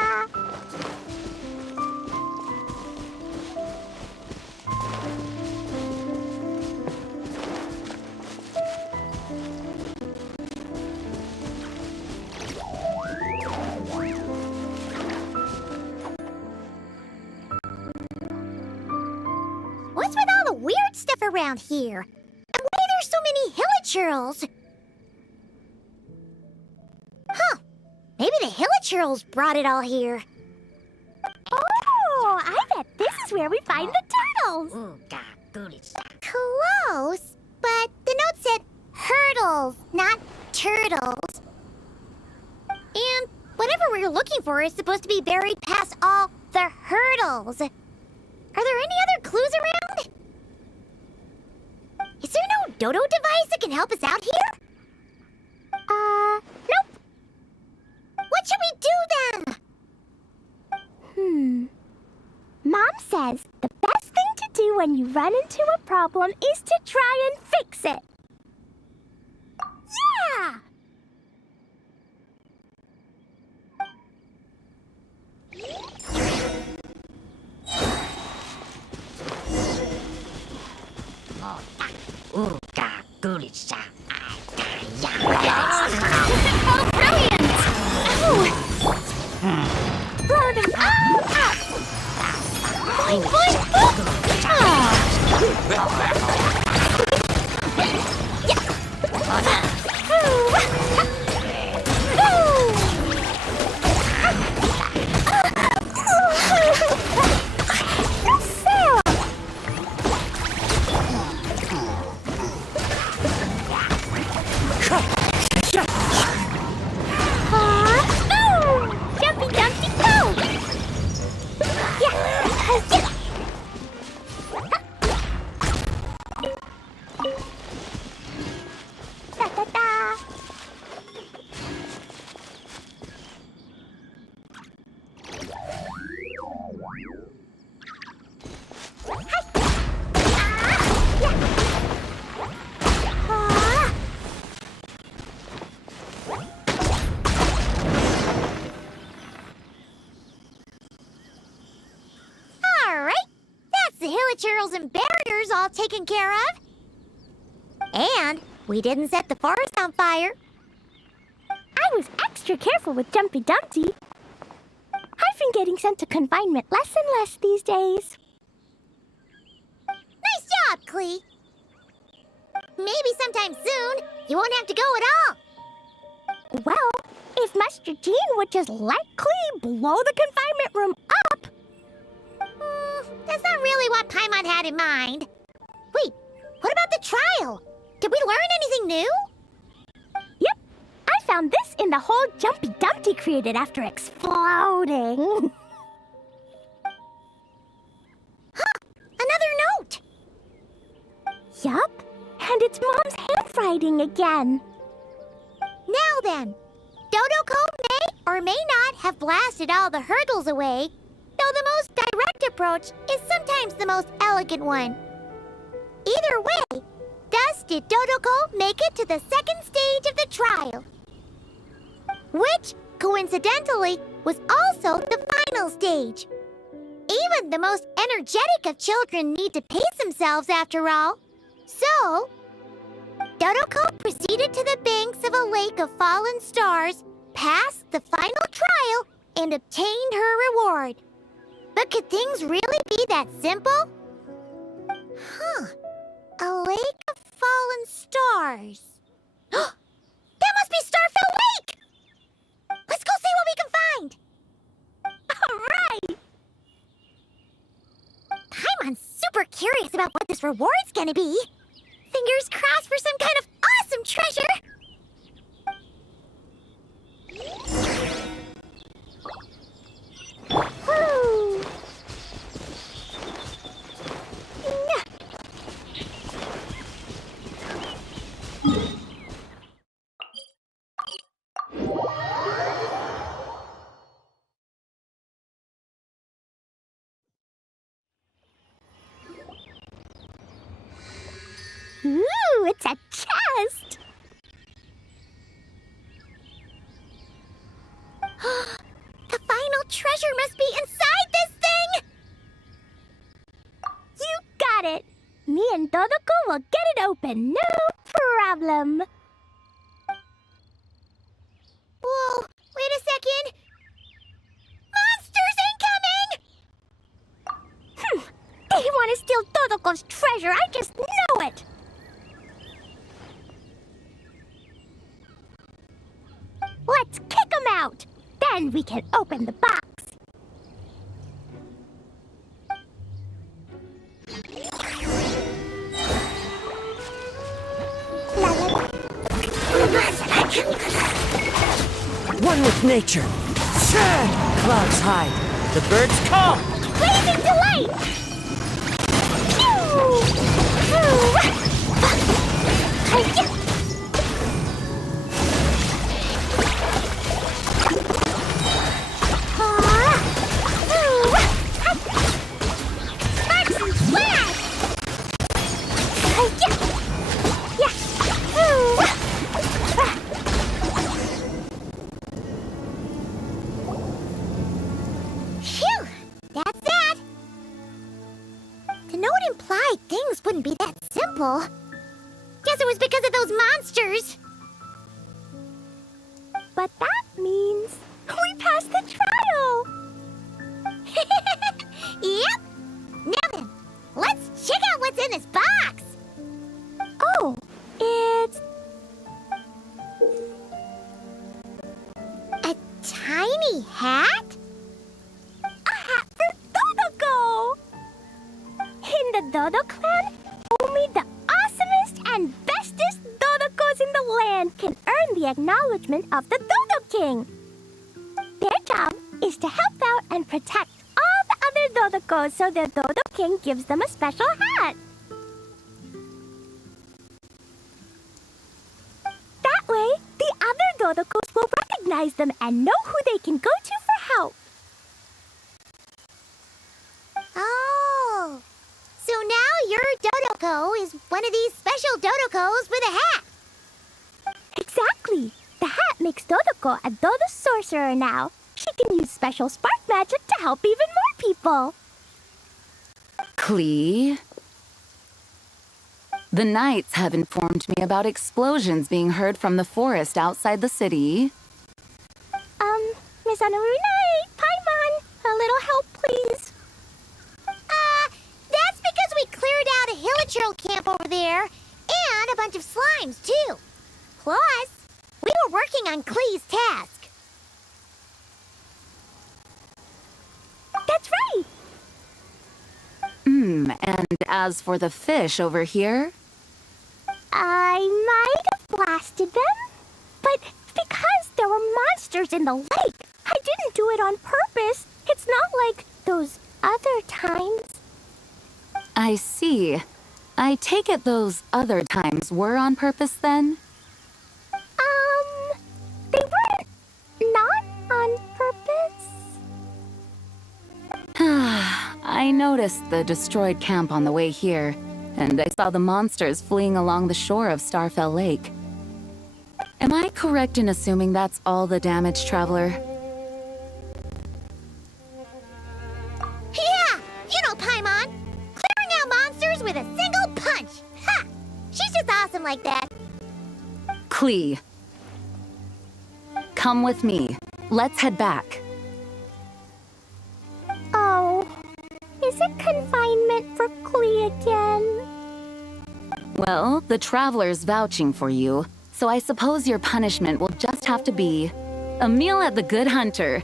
What's with all the weird stuff around here? And why are there so many hilichurls? Huh. Maybe the hilichurls brought it all here. Oh, I bet this is where we find the turtles. Close, but the note said hurdles, not turtles. And whatever we're looking for is supposed to be buried past all the hurdles. Are there any other clues around? Is there no dodo device that can help us out here? Nope. What should we do then? Mom says the best thing to do when you run into a problem is to try and fix it. Yeah! Blow them all up! Boing, boing, boing! Jumpy Dumpty go! Yeah! Da da da! Alright, that's the hilichurls and barriers all taken care of. And we didn't set the forest on fire. I was extra careful with Jumpy Dumpty. I've been getting sent to confinement less and less these days. Nice job, Klee. Maybe sometime soon you won't have to go at all. Well, if Master Jean would just let Klee blow the confinement room up. That's not really what Paimon had in mind. Wait, what about the trial? Did we learn anything new? Yep, I found this in the hole Jumpy Dumpty created after exploding. Huh, another note. Yup, and it's Mom's handwriting again. Now then, Dodoko may or may not have blasted all the hurdles away, though the most direct approach is sometimes the most elegant one. Either way, thus did Dodoko make it to the second stage of the trial, which, coincidentally, was also the final stage. Even the most energetic of children need to pace themselves after all. So, Dodoko proceeded to the banks of a lake of fallen stars, passed the final trial, and obtained her reward. But could things really be that simple? Huh. A lake of fallen stars. That must be Starfell Lake! Let's go see what we can find! Alright! Paimon's super curious about what this reward's gonna be. Fingers crossed for some kind of awesome treasure! Woo! Ooh, it's a chest! The final treasure must be inside this thing! You got it! Me and Dodoko will get it open, no problem! Whoa, wait a second! Monsters incoming! They want to steal Dodoko's treasure, I just know it! Let's kick them out! Then we can open the box. One with nature. Clouds hide. The birds call. Blazing delight! Phew! That's that! The note implied things wouldn't be that simple. Guess it was because of those monsters. But that means we passed the trial! tiny hat? A hat for Dodoko! In the Dodo clan, only the awesomest and bestest Dodokos in the land can earn the acknowledgement of the Dodo King. Their job is to help out and protect all the other Dodokos so the Dodo King gives them a special hat. That way, the other Dodokos will recognize them and know who they can go to for help. Oh, so now your Dodoko is one of these special Dodokos with a hat. Exactly. The hat makes Dodoko a Dodo sorcerer now. She can use special spark magic to help even more people. Klee? The Knights have informed me about explosions being heard from the forest outside the city. Miss Anarunai, Paimon, a little help, please. That's because we cleared out a Hilichurl camp over there, and a bunch of slimes, too. Plus, we were working on Klee's task. That's right! And as for the fish over here? I might have blasted them, but because there were monsters in the lake, I didn't do it on purpose. It's not like those other times. I see. I take it those other times were on purpose then? They weren't not on purpose. I noticed the destroyed camp on the way here, and I saw the monsters fleeing along the shore of Starfell Lake. Am I correct in assuming that's all the damage, Traveler? Yeah! You know Paimon! Clearing out monsters with a single punch! Ha! She's just awesome like that. Klee. Come with me. Let's head back. Oh, is it confinement for Klee again? Well, the Traveler's vouching for you, so I suppose your punishment will just have to be a meal at the Good Hunter.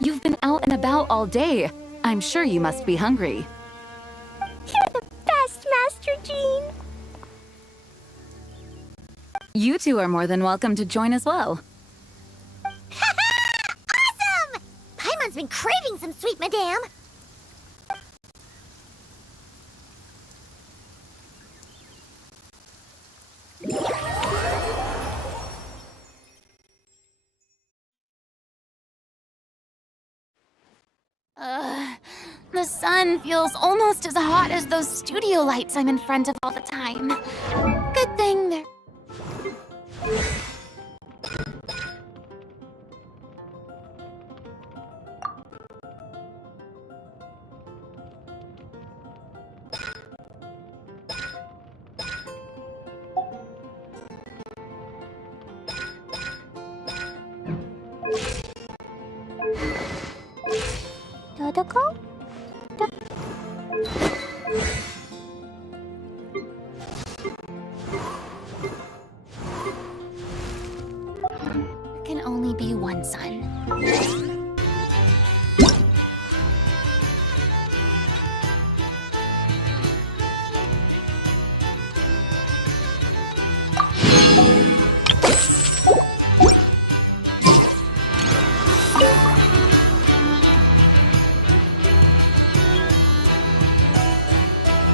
You've been out and about all day. I'm sure you must be hungry. You're the best, Master Jean. You two are more than welcome to join as well. Awesome! Paimon's been craving some sweet madame. The sun feels almost as hot as those studio lights I'm in front of all the time. Good thing they're... Dodoko? There can only be one sun.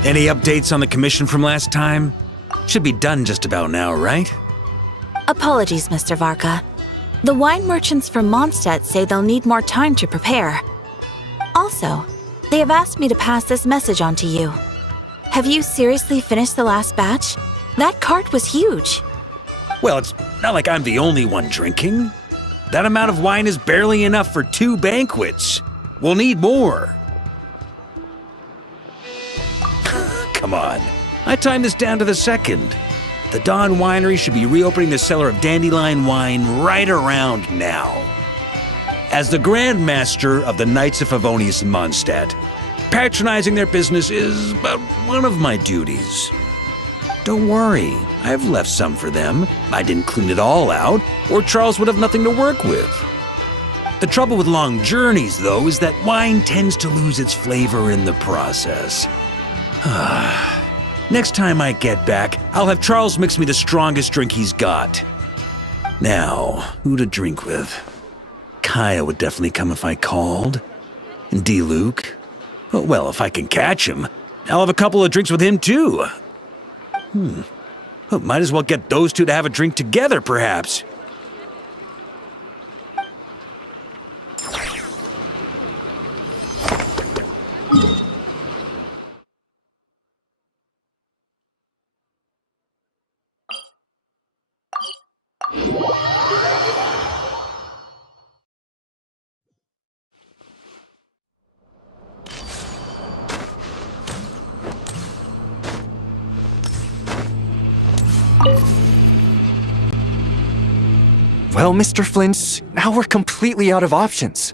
Any updates on the commission from last time? Should be done just about now, right? Apologies, Mr. Varka. The wine merchants from Mondstadt say they'll need more time to prepare. Also, they have asked me to pass this message on to you. Have you seriously finished the last batch? That cart was huge. Well, it's not like I'm the only one drinking. That amount of wine is barely enough for 2 banquets. We'll need more. Come on. I timed this down to the second. The Dawn Winery should be reopening the cellar of dandelion wine right around now. As the Grand Master of the Knights of Favonius in Mondstadt, patronizing their business is but one of my duties. Don't worry, I've left some for them. I didn't clean it all out, or Charles would have nothing to work with. The trouble with long journeys, though, is that wine tends to lose its flavor in the process. Next time I get back, I'll have Charles mix me the strongest drink he's got. Now, who to drink with? Kaya would definitely come if I called. And D-Luke? Oh, well, if I can catch him, I'll have a couple of drinks with him, too. Well, might as well get those two to have a drink together, perhaps. Well, Mr. Flint's, now we're completely out of options.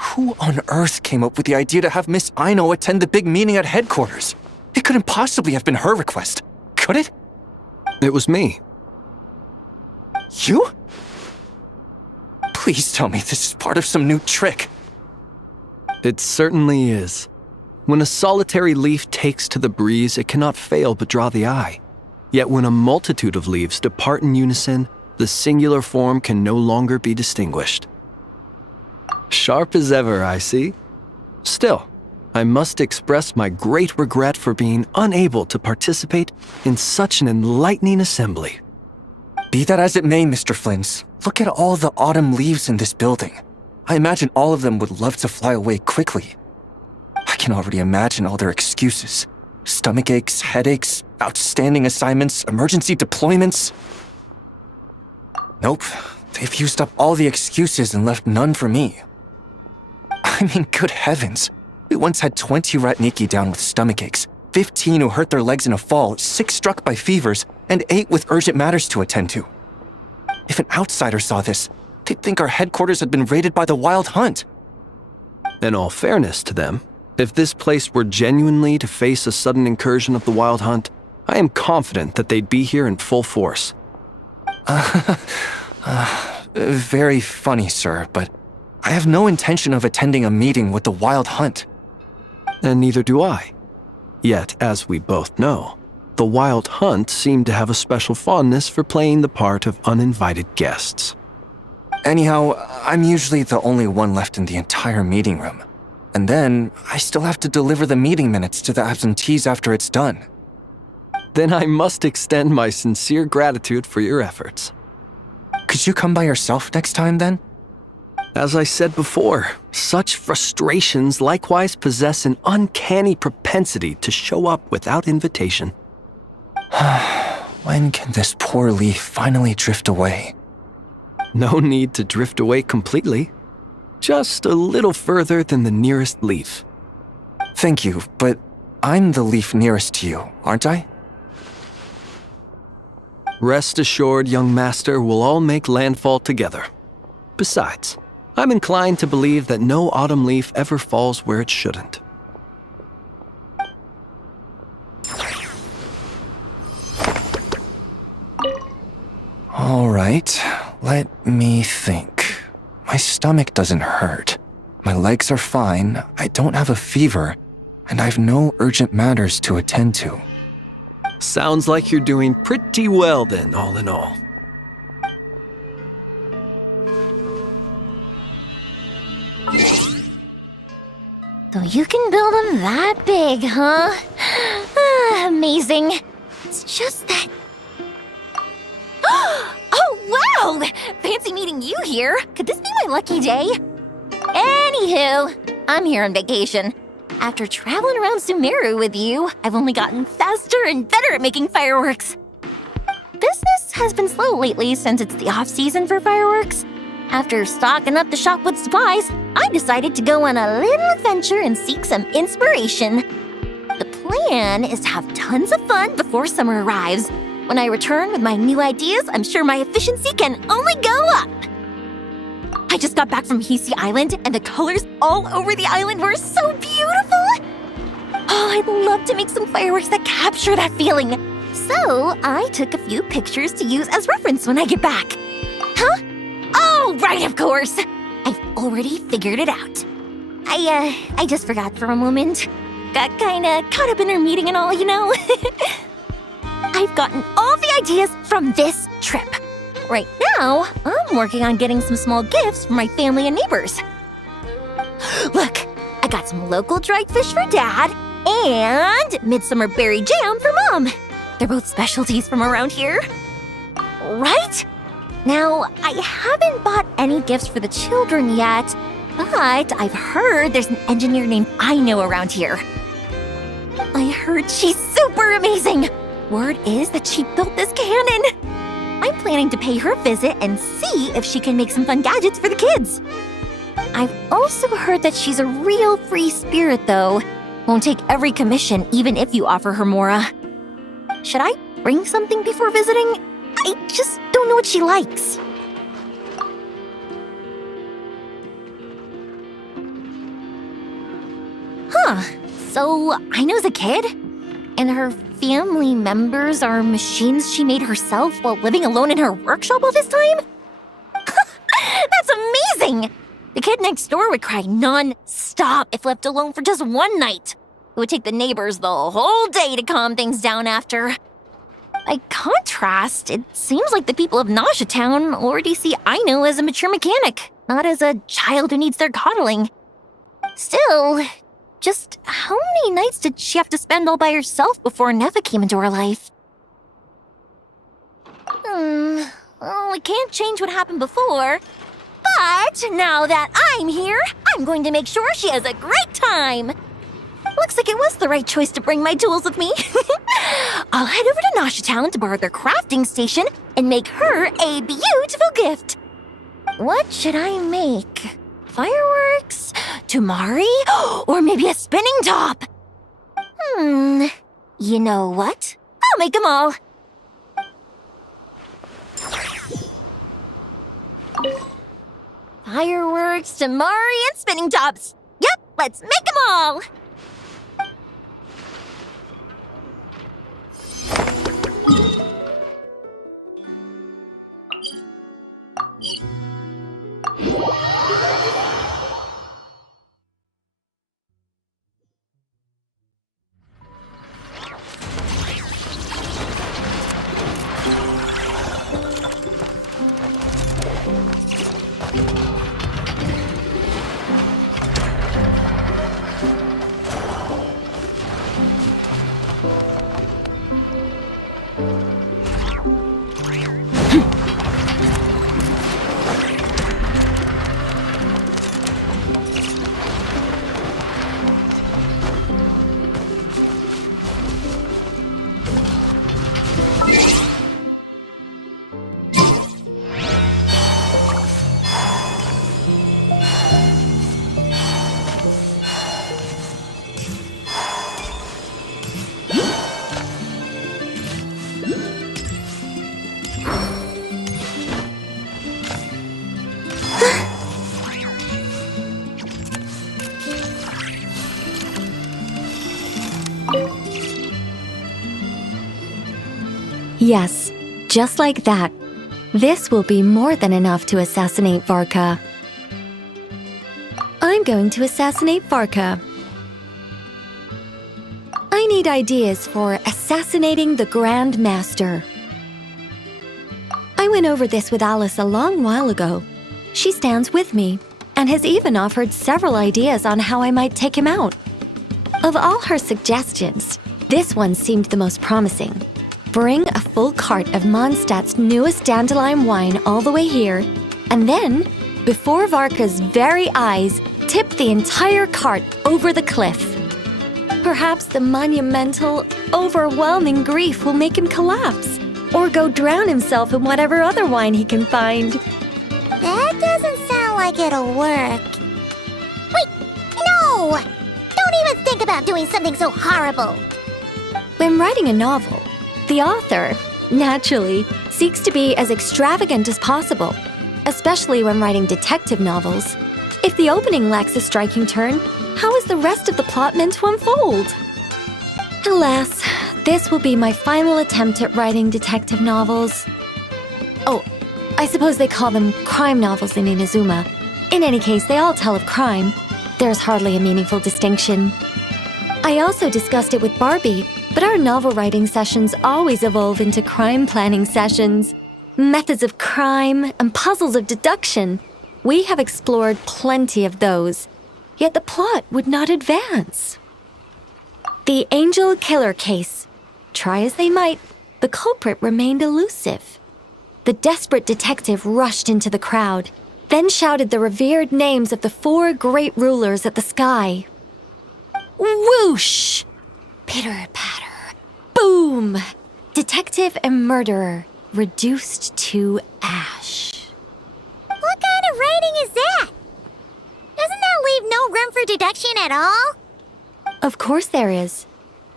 Who on earth came up with the idea to have Miss Aino attend the big meeting at headquarters? It couldn't possibly have been her request, could it? It was me. You? Please tell me this is part of some new trick. It certainly is. When a solitary leaf takes to the breeze, it cannot fail but draw the eye. Yet when a multitude of leaves depart in unison, the singular form can no longer be distinguished. Sharp as ever, I see. Still, I must express my great regret for being unable to participate in such an enlightening assembly. Be that as it may, Mr. Flynn, look at all the autumn leaves in this building. I imagine all of them would love to fly away quickly. I can already imagine all their excuses. Stomach aches, headaches, outstanding assignments, emergency deployments. Nope, they've used up all the excuses and left none for me. I mean, good heavens. We once had 20 Ratniki down with stomach aches, 15 who hurt their legs in a fall, 6 struck by fevers, and 8 with urgent matters to attend to. If an outsider saw this, they'd think our headquarters had been raided by the Wild Hunt. In all fairness to them, if this place were genuinely to face a sudden incursion of the Wild Hunt, I am confident that they'd be here in full force. Very funny, sir, but I have no intention of attending a meeting with the Wild Hunt. And neither do I. Yet, as we both know, the Wild Hunt seem to have a special fondness for playing the part of uninvited guests. Anyhow, I'm usually the only one left in the entire meeting room. And then, I still have to deliver the meeting minutes to the absentees after it's done. Then I must extend my sincere gratitude for your efforts. Could you come by yourself next time, then? As I said before, such frustrations likewise possess an uncanny propensity to show up without invitation. When can this poor leaf finally drift away? No need to drift away completely. Just a little further than the nearest leaf. Thank you, but I'm the leaf nearest to you, aren't I? Rest assured, young master, we'll all make landfall together. Besides, I'm inclined to believe that no autumn leaf ever falls where it shouldn't. All right, let me think. My stomach doesn't hurt. My legs are fine, I don't have a fever, and I've no urgent matters to attend to. Sounds like you're doing pretty well then, all in all. So you can build them that big, huh? Amazing. It's just that... Oh, wow! Fancy meeting you here. Could this be my lucky day? Anywho, I'm here on vacation. After traveling around Sumeru with you, I've only gotten faster and better at making fireworks. Business has been slow lately since it's the off-season for fireworks. After stocking up the shop with supplies, I decided to go on a little adventure and seek some inspiration. The plan is to have tons of fun before summer arrives. When I return with my new ideas, I'm sure my efficiency can only go up. I just got back from Hisi Island, and the colors all over the island were so beautiful. Oh, I'd love to make some fireworks that capture that feeling. So I took a few pictures to use as reference when I get back. Huh? Oh, right, of course. I've already figured it out. I just forgot for a moment. Got kinda caught up in our meeting and all, you know? I've gotten all the ideas from this trip. Right now, I'm working on getting some small gifts for my family and neighbors. Look, I got some local dried fish for Dad and midsummer berry jam for Mom. They're both specialties from around here. Right? Now, I haven't bought any gifts for the children yet, but I've heard there's an engineer named Aino around here. I heard she's super amazing. Word is that she built this cannon. I'm planning to pay her a visit and see if she can make some fun gadgets for the kids. I've also heard that she's a real free spirit, though. Won't take every commission, even if you offer her Mora. Should I bring something before visiting? I just don't know what she likes. Huh. So, Aino's a kid? And her family members are machines she made herself while living alone in her workshop all this time? That's amazing! The kid next door would cry non-stop if left alone for just one night. It would take the neighbors the whole day to calm things down after. By contrast, it seems like the people of Nasha Town already see Aino as a mature mechanic, not as a child who needs their coddling. Still, just how many nights did she have to spend all by herself before Neva came into her life? Well, we can't change what happened before. But now that I'm here, I'm going to make sure she has a great time. Looks like it was the right choice to bring my tools with me. I'll head over to Nasha Town to borrow their crafting station and make her a beautiful gift. What should I make? Fireworks? Tumari? Or maybe a spinning top? You know what? I'll make them all. Fireworks, Tumari, and spinning tops. Yep, let's make them all. Yes, just like that. This will be more than enough to assassinate Varka. I'm going to assassinate Varka. I need ideas for assassinating the Grand Master. I went over this with Alice a long while ago. She stands with me and has even offered several ideas on how I might take him out. Of all her suggestions, this one seemed the most promising. Bring a full cart of Mondstadt's newest dandelion wine all the way here, and then, before Varka's very eyes, tip the entire cart over the cliff. Perhaps the monumental, overwhelming grief will make him collapse, or go drown himself in whatever other wine he can find. That doesn't sound like it'll work. Wait, no! Don't even think about doing something so horrible. When writing a novel, the author, naturally, seeks to be as extravagant as possible, especially when writing detective novels. If the opening lacks a striking turn, how is the rest of the plot meant to unfold? Alas, this will be my final attempt at writing detective novels. Oh, I suppose they call them crime novels in Inazuma. In any case, they all tell of crime. There's hardly a meaningful distinction. I also discussed it with Barbie, but our novel writing sessions always evolve into crime planning sessions. Methods of crime and puzzles of deduction. We have explored plenty of those, yet the plot would not advance. The Angel Killer case. Try as they might, the culprit remained elusive. The desperate detective rushed into the crowd, then shouted the revered names of the 4 great rulers at the sky. Whoosh! Pitter-patter. Boom! Detective and murderer reduced to ash. What kind of writing is that? Doesn't that leave no room for deduction at all? Of course there is.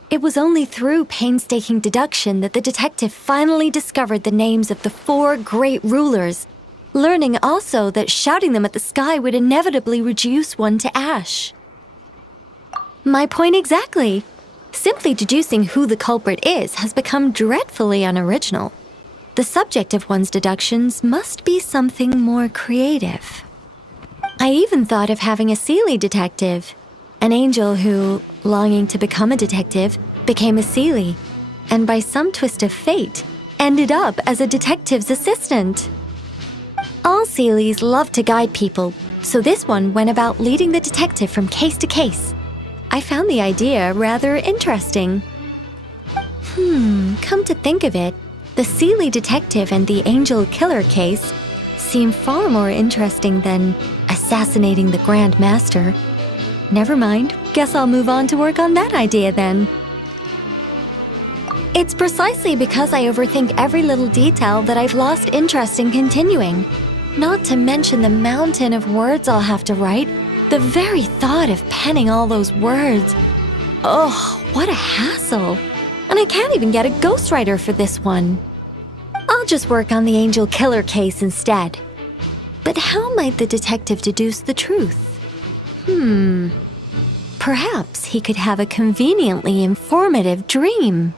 It was only through painstaking deduction that the detective finally discovered the names of the 4 great rulers, learning also that shouting them at the sky would inevitably reduce one to ash. My point exactly. Simply deducing who the culprit is has become dreadfully unoriginal. The subject of one's deductions must be something more creative. I even thought of having a Seelie detective, an angel who, longing to become a detective, became a Seelie, and by some twist of fate, ended up as a detective's assistant. All Seelies love to guide people, so this one went about leading the detective from case to case. I found the idea rather interesting. Come to think of it, the Seelie detective and the Angel Killer case seem far more interesting than assassinating the Grand Master. Never mind, guess I'll move on to work on that idea then. It's precisely because I overthink every little detail that I've lost interest in continuing. Not to mention the mountain of words I'll have to write. The very thought of penning all those words. Oh, what a hassle. And I can't even get a ghostwriter for this one. I'll just work on the Angel Killer case instead. But how might the detective deduce the truth? Perhaps he could have a conveniently informative dream.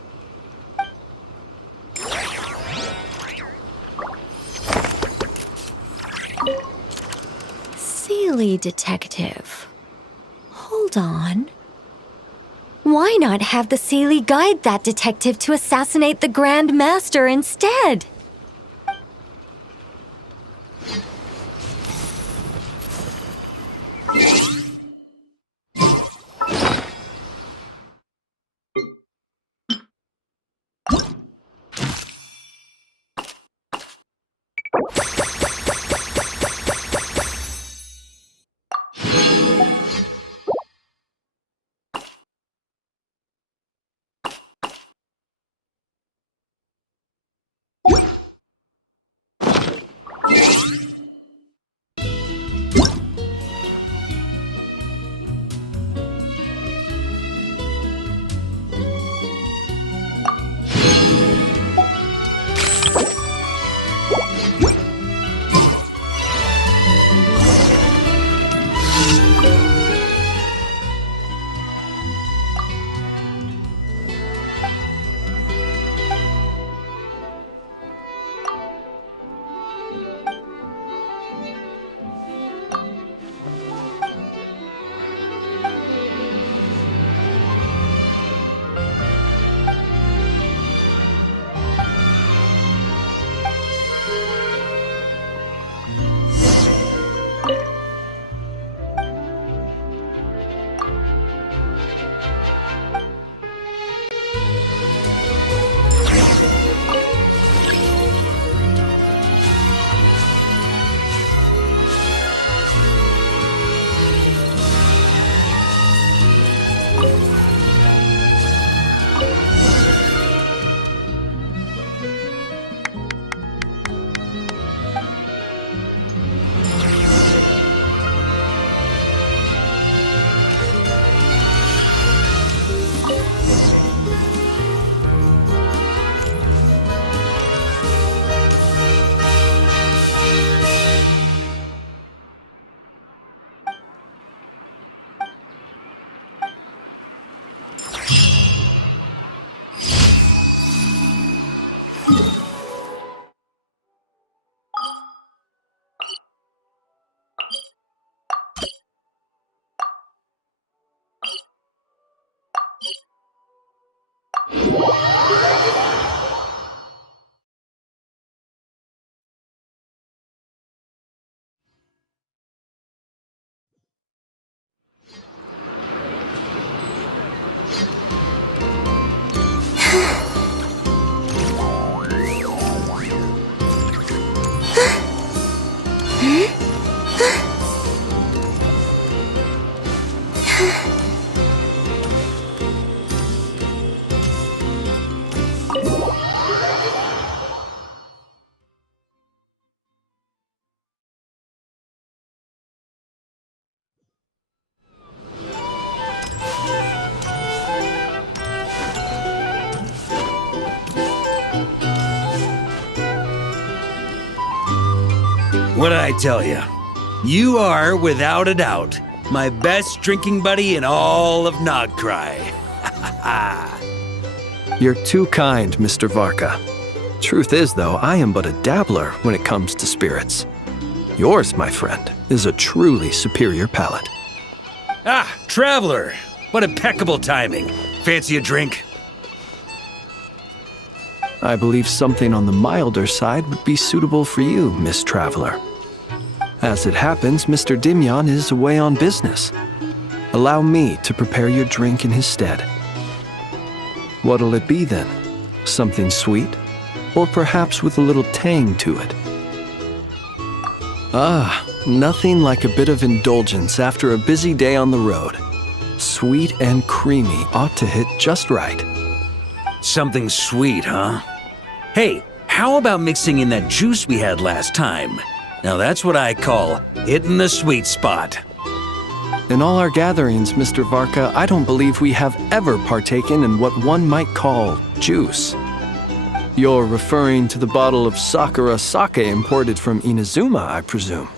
Seelie detective. Hold on. Why not have the Seelie guide that detective to assassinate the Grand Master instead? What did I tell you? You are, without a doubt, my best drinking buddy in all of Nodcry. You're too kind, Mr. Varka. Truth is, though, I am but a dabbler when it comes to spirits. Yours, my friend, is a truly superior palate. Ah, Traveler! What impeccable timing. Fancy a drink? I believe something on the milder side would be suitable for you, Miss Traveler. As it happens, Mr. Dimyon is away on business. Allow me to prepare your drink in his stead. What'll it be then? Something sweet? Or perhaps with a little tang to it? Ah, nothing like a bit of indulgence after a busy day on the road. Sweet and creamy ought to hit just right. Something sweet, huh? Hey, how about mixing in that juice we had last time? Now that's what I call hitting the sweet spot. In all our gatherings, Mr. Varka, I don't believe we have ever partaken in what one might call juice. You're referring to the bottle of Sakura sake imported from Inazuma, I presume.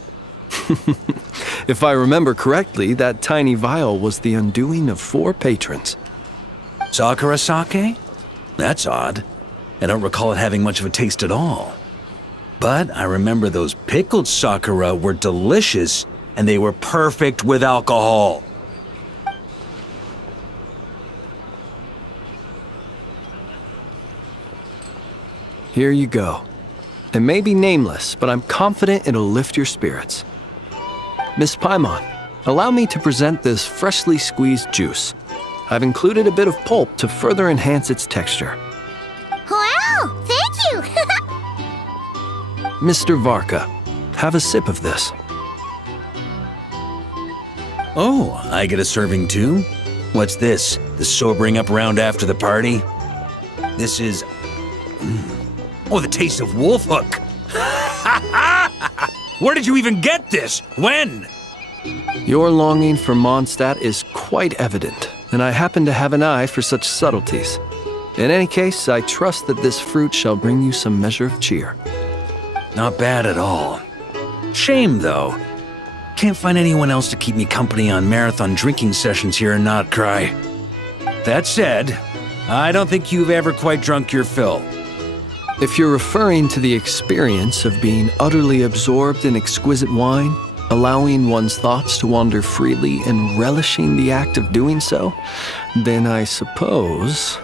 If I remember correctly, that tiny vial was the undoing of 4 patrons. Sakura sake? That's odd. I don't recall it having much of a taste at all. But I remember those pickled sakura were delicious, and they were perfect with alcohol. Here you go. It may be nameless, but I'm confident it'll lift your spirits. Miss Paimon, allow me to present this freshly squeezed juice. I've included a bit of pulp to further enhance its texture. Wow, thank you! Mr. Varka, have a sip of this. Oh, I get a serving too? What's this? The sobering up round after the party? This is... Oh, the taste of wolf hook! Where did you even get this? When? Your longing for Mondstadt is quite evident, and I happen to have an eye for such subtleties. In any case, I trust that this fruit shall bring you some measure of cheer. Not bad at all. Shame, though. Can't find anyone else to keep me company on marathon drinking sessions here in Nodcry. That said, I don't think you've ever quite drunk your fill. If you're referring to the experience of being utterly absorbed in exquisite wine, allowing one's thoughts to wander freely and relishing the act of doing so, then I suppose...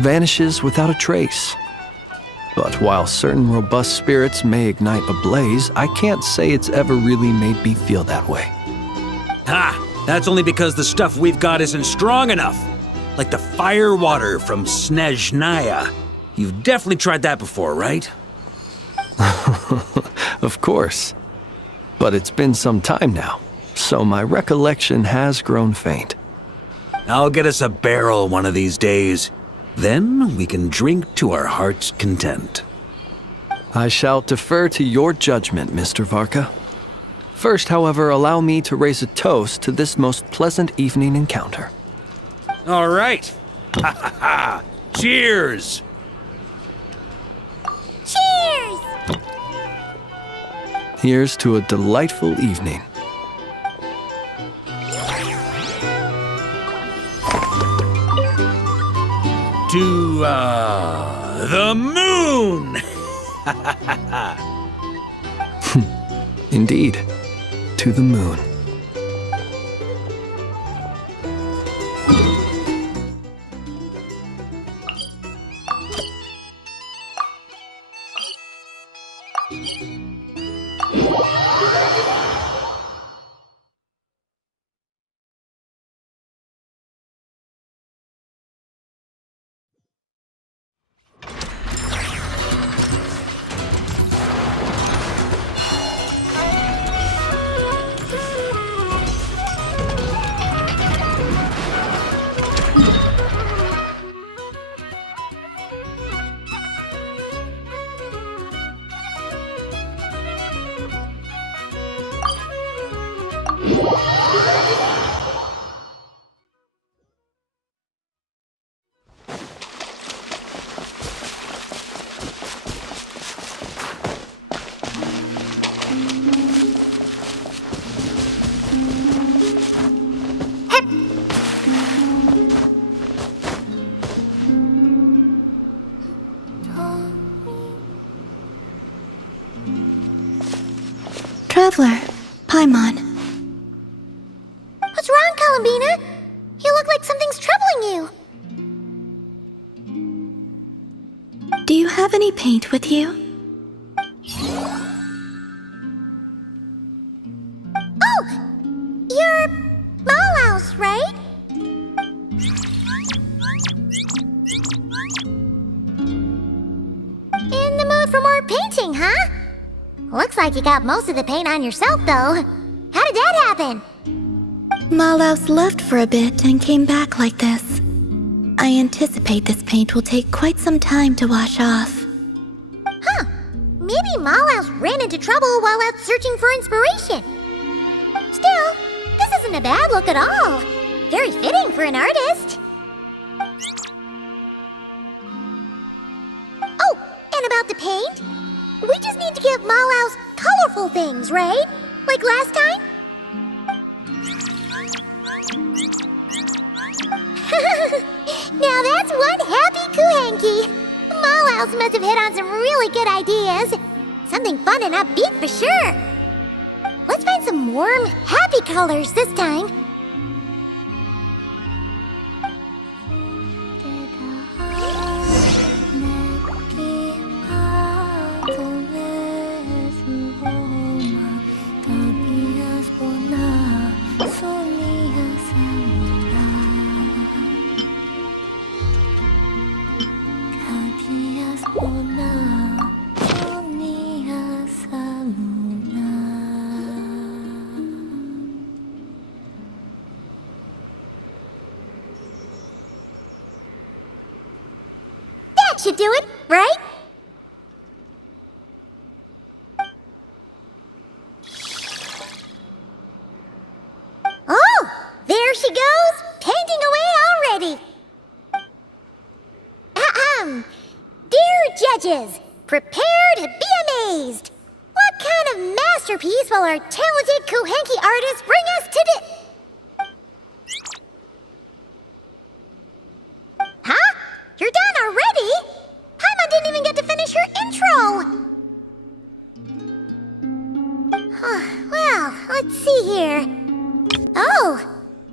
vanishes without a trace. But while certain robust spirits may ignite a blaze, I can't say it's ever really made me feel that way. Ha! That's only because the stuff we've got isn't strong enough. Like the fire water from Snezhnaya. You've definitely tried that before, right? Of course. But it's been some time now, so my recollection has grown faint. I'll get us a barrel one of these days. Then we can drink to our heart's content. I shall defer to your judgment, Mr. Varka. First, however, allow me to raise a toast to this most pleasant evening encounter. All right. Ha ha ha! Cheers! Cheers! Here's to a delightful evening. To, the moon! Indeed, to the moon. Traveler, Paimon. What's wrong, Columbina? You look like something's troubling you. Do you have any paint with you? Oh! You're Malaus, right? In the mood for more painting, huh? Looks like you got most of the paint on yourself, though. How did that happen? Malaus left for a bit and came back like this. I anticipate this paint will take quite some time to wash off. Huh. Maybe Malaus ran into trouble while out searching for inspiration. Still, this isn't a bad look at all. Very fitting for an artist. Oh, and about the paint? We just need to give Malaus colorful things, right? Like last time? Now that's one happy Kuhenki. Malaus must have hit on some really good ideas. Something fun and upbeat for sure. Let's find some warm, happy colors this time. That should do it, right? Oh, there she goes, painting away already. Dear judges, prepare to be amazed. What kind of masterpiece will our talented Kuhenki artist bring us today? Huh? You're done already? Paimon didn't even get to finish her intro. Well, let's see here. Oh,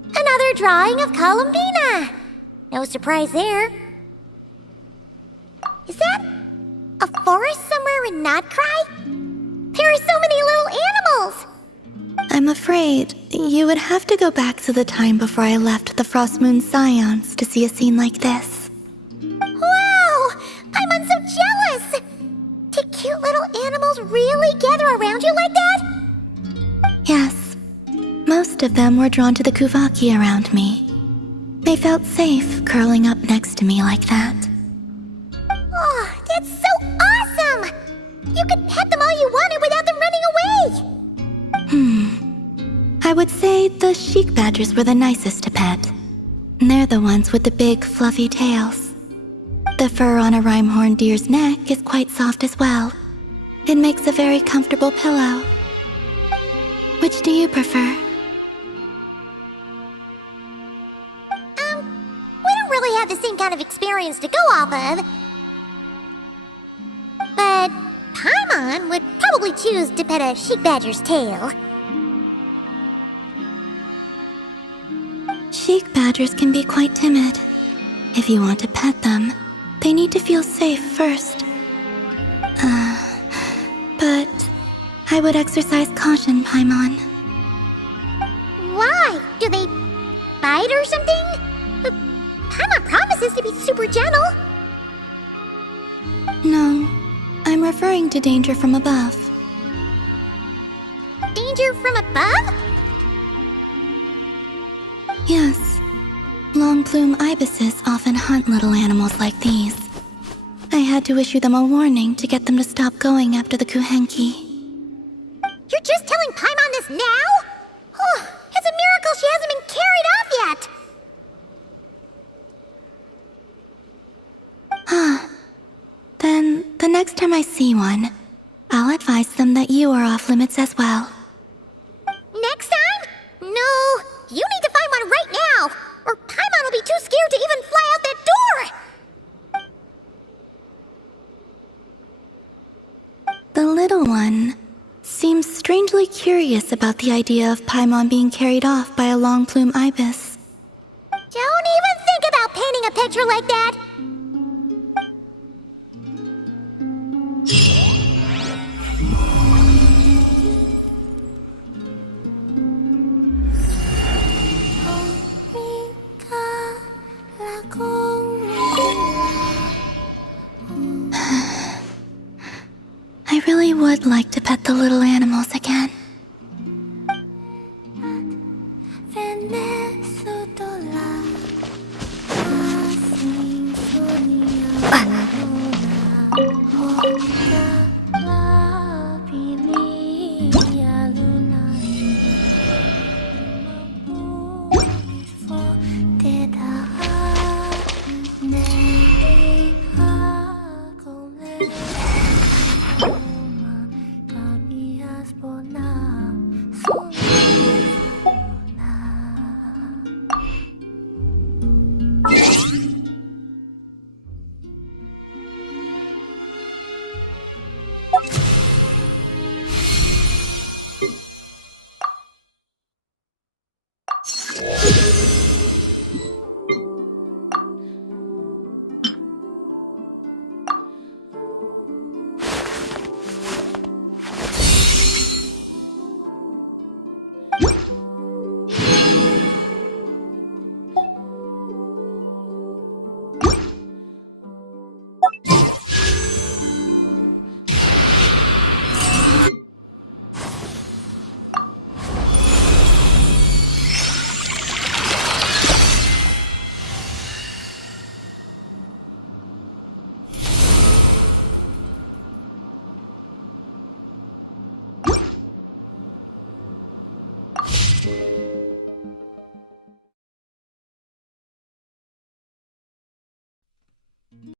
another drawing of Columbina. No surprise there. Is that a forest somewhere in Notcry? There are so many little animals! I'm afraid you would have to go back to the time before I left the Frost Moon Scions to see a scene like this. Wow! I'm so jealous! Did cute little animals really gather around you like that? Yes. Most of them were drawn to the Kuvaki around me. They felt safe curling up next to me like that. Oh, that's so awesome! You could pet them all you wanted without them running away! I would say the sheik badgers were the nicest to pet. They're the ones with the big, fluffy tails. The fur on a rhyme-horned deer's neck is quite soft as well. It makes a very comfortable pillow. Which do you prefer? We don't really have the same kind of experience to go off of. But Paimon would probably choose to pet a sheik badger's tail. Sheik badgers can be quite timid. If you want to pet them, they need to feel safe first. But I would exercise caution, Paimon. Why? Do they bite or something? But Paimon promises to be super gentle. No, I'm referring to danger from above. Danger from above? Yes. Long-plume ibises often hunt little animals like these. I had to issue them a warning to get them to stop going after the Kuhenki. You're just telling Paimon this now? Oh, it's a miracle she hasn't been carried off yet! Then, the next time I see one, I'll advise them that you are off limits as well. Next time? No, you need to find one right now, or Paimon will be too scared to even fly out that door! The little one seems strangely curious about the idea of Paimon being carried off by a long-plume ibis. Don't even think about painting a picture like that! I really would like to pet the little animals again.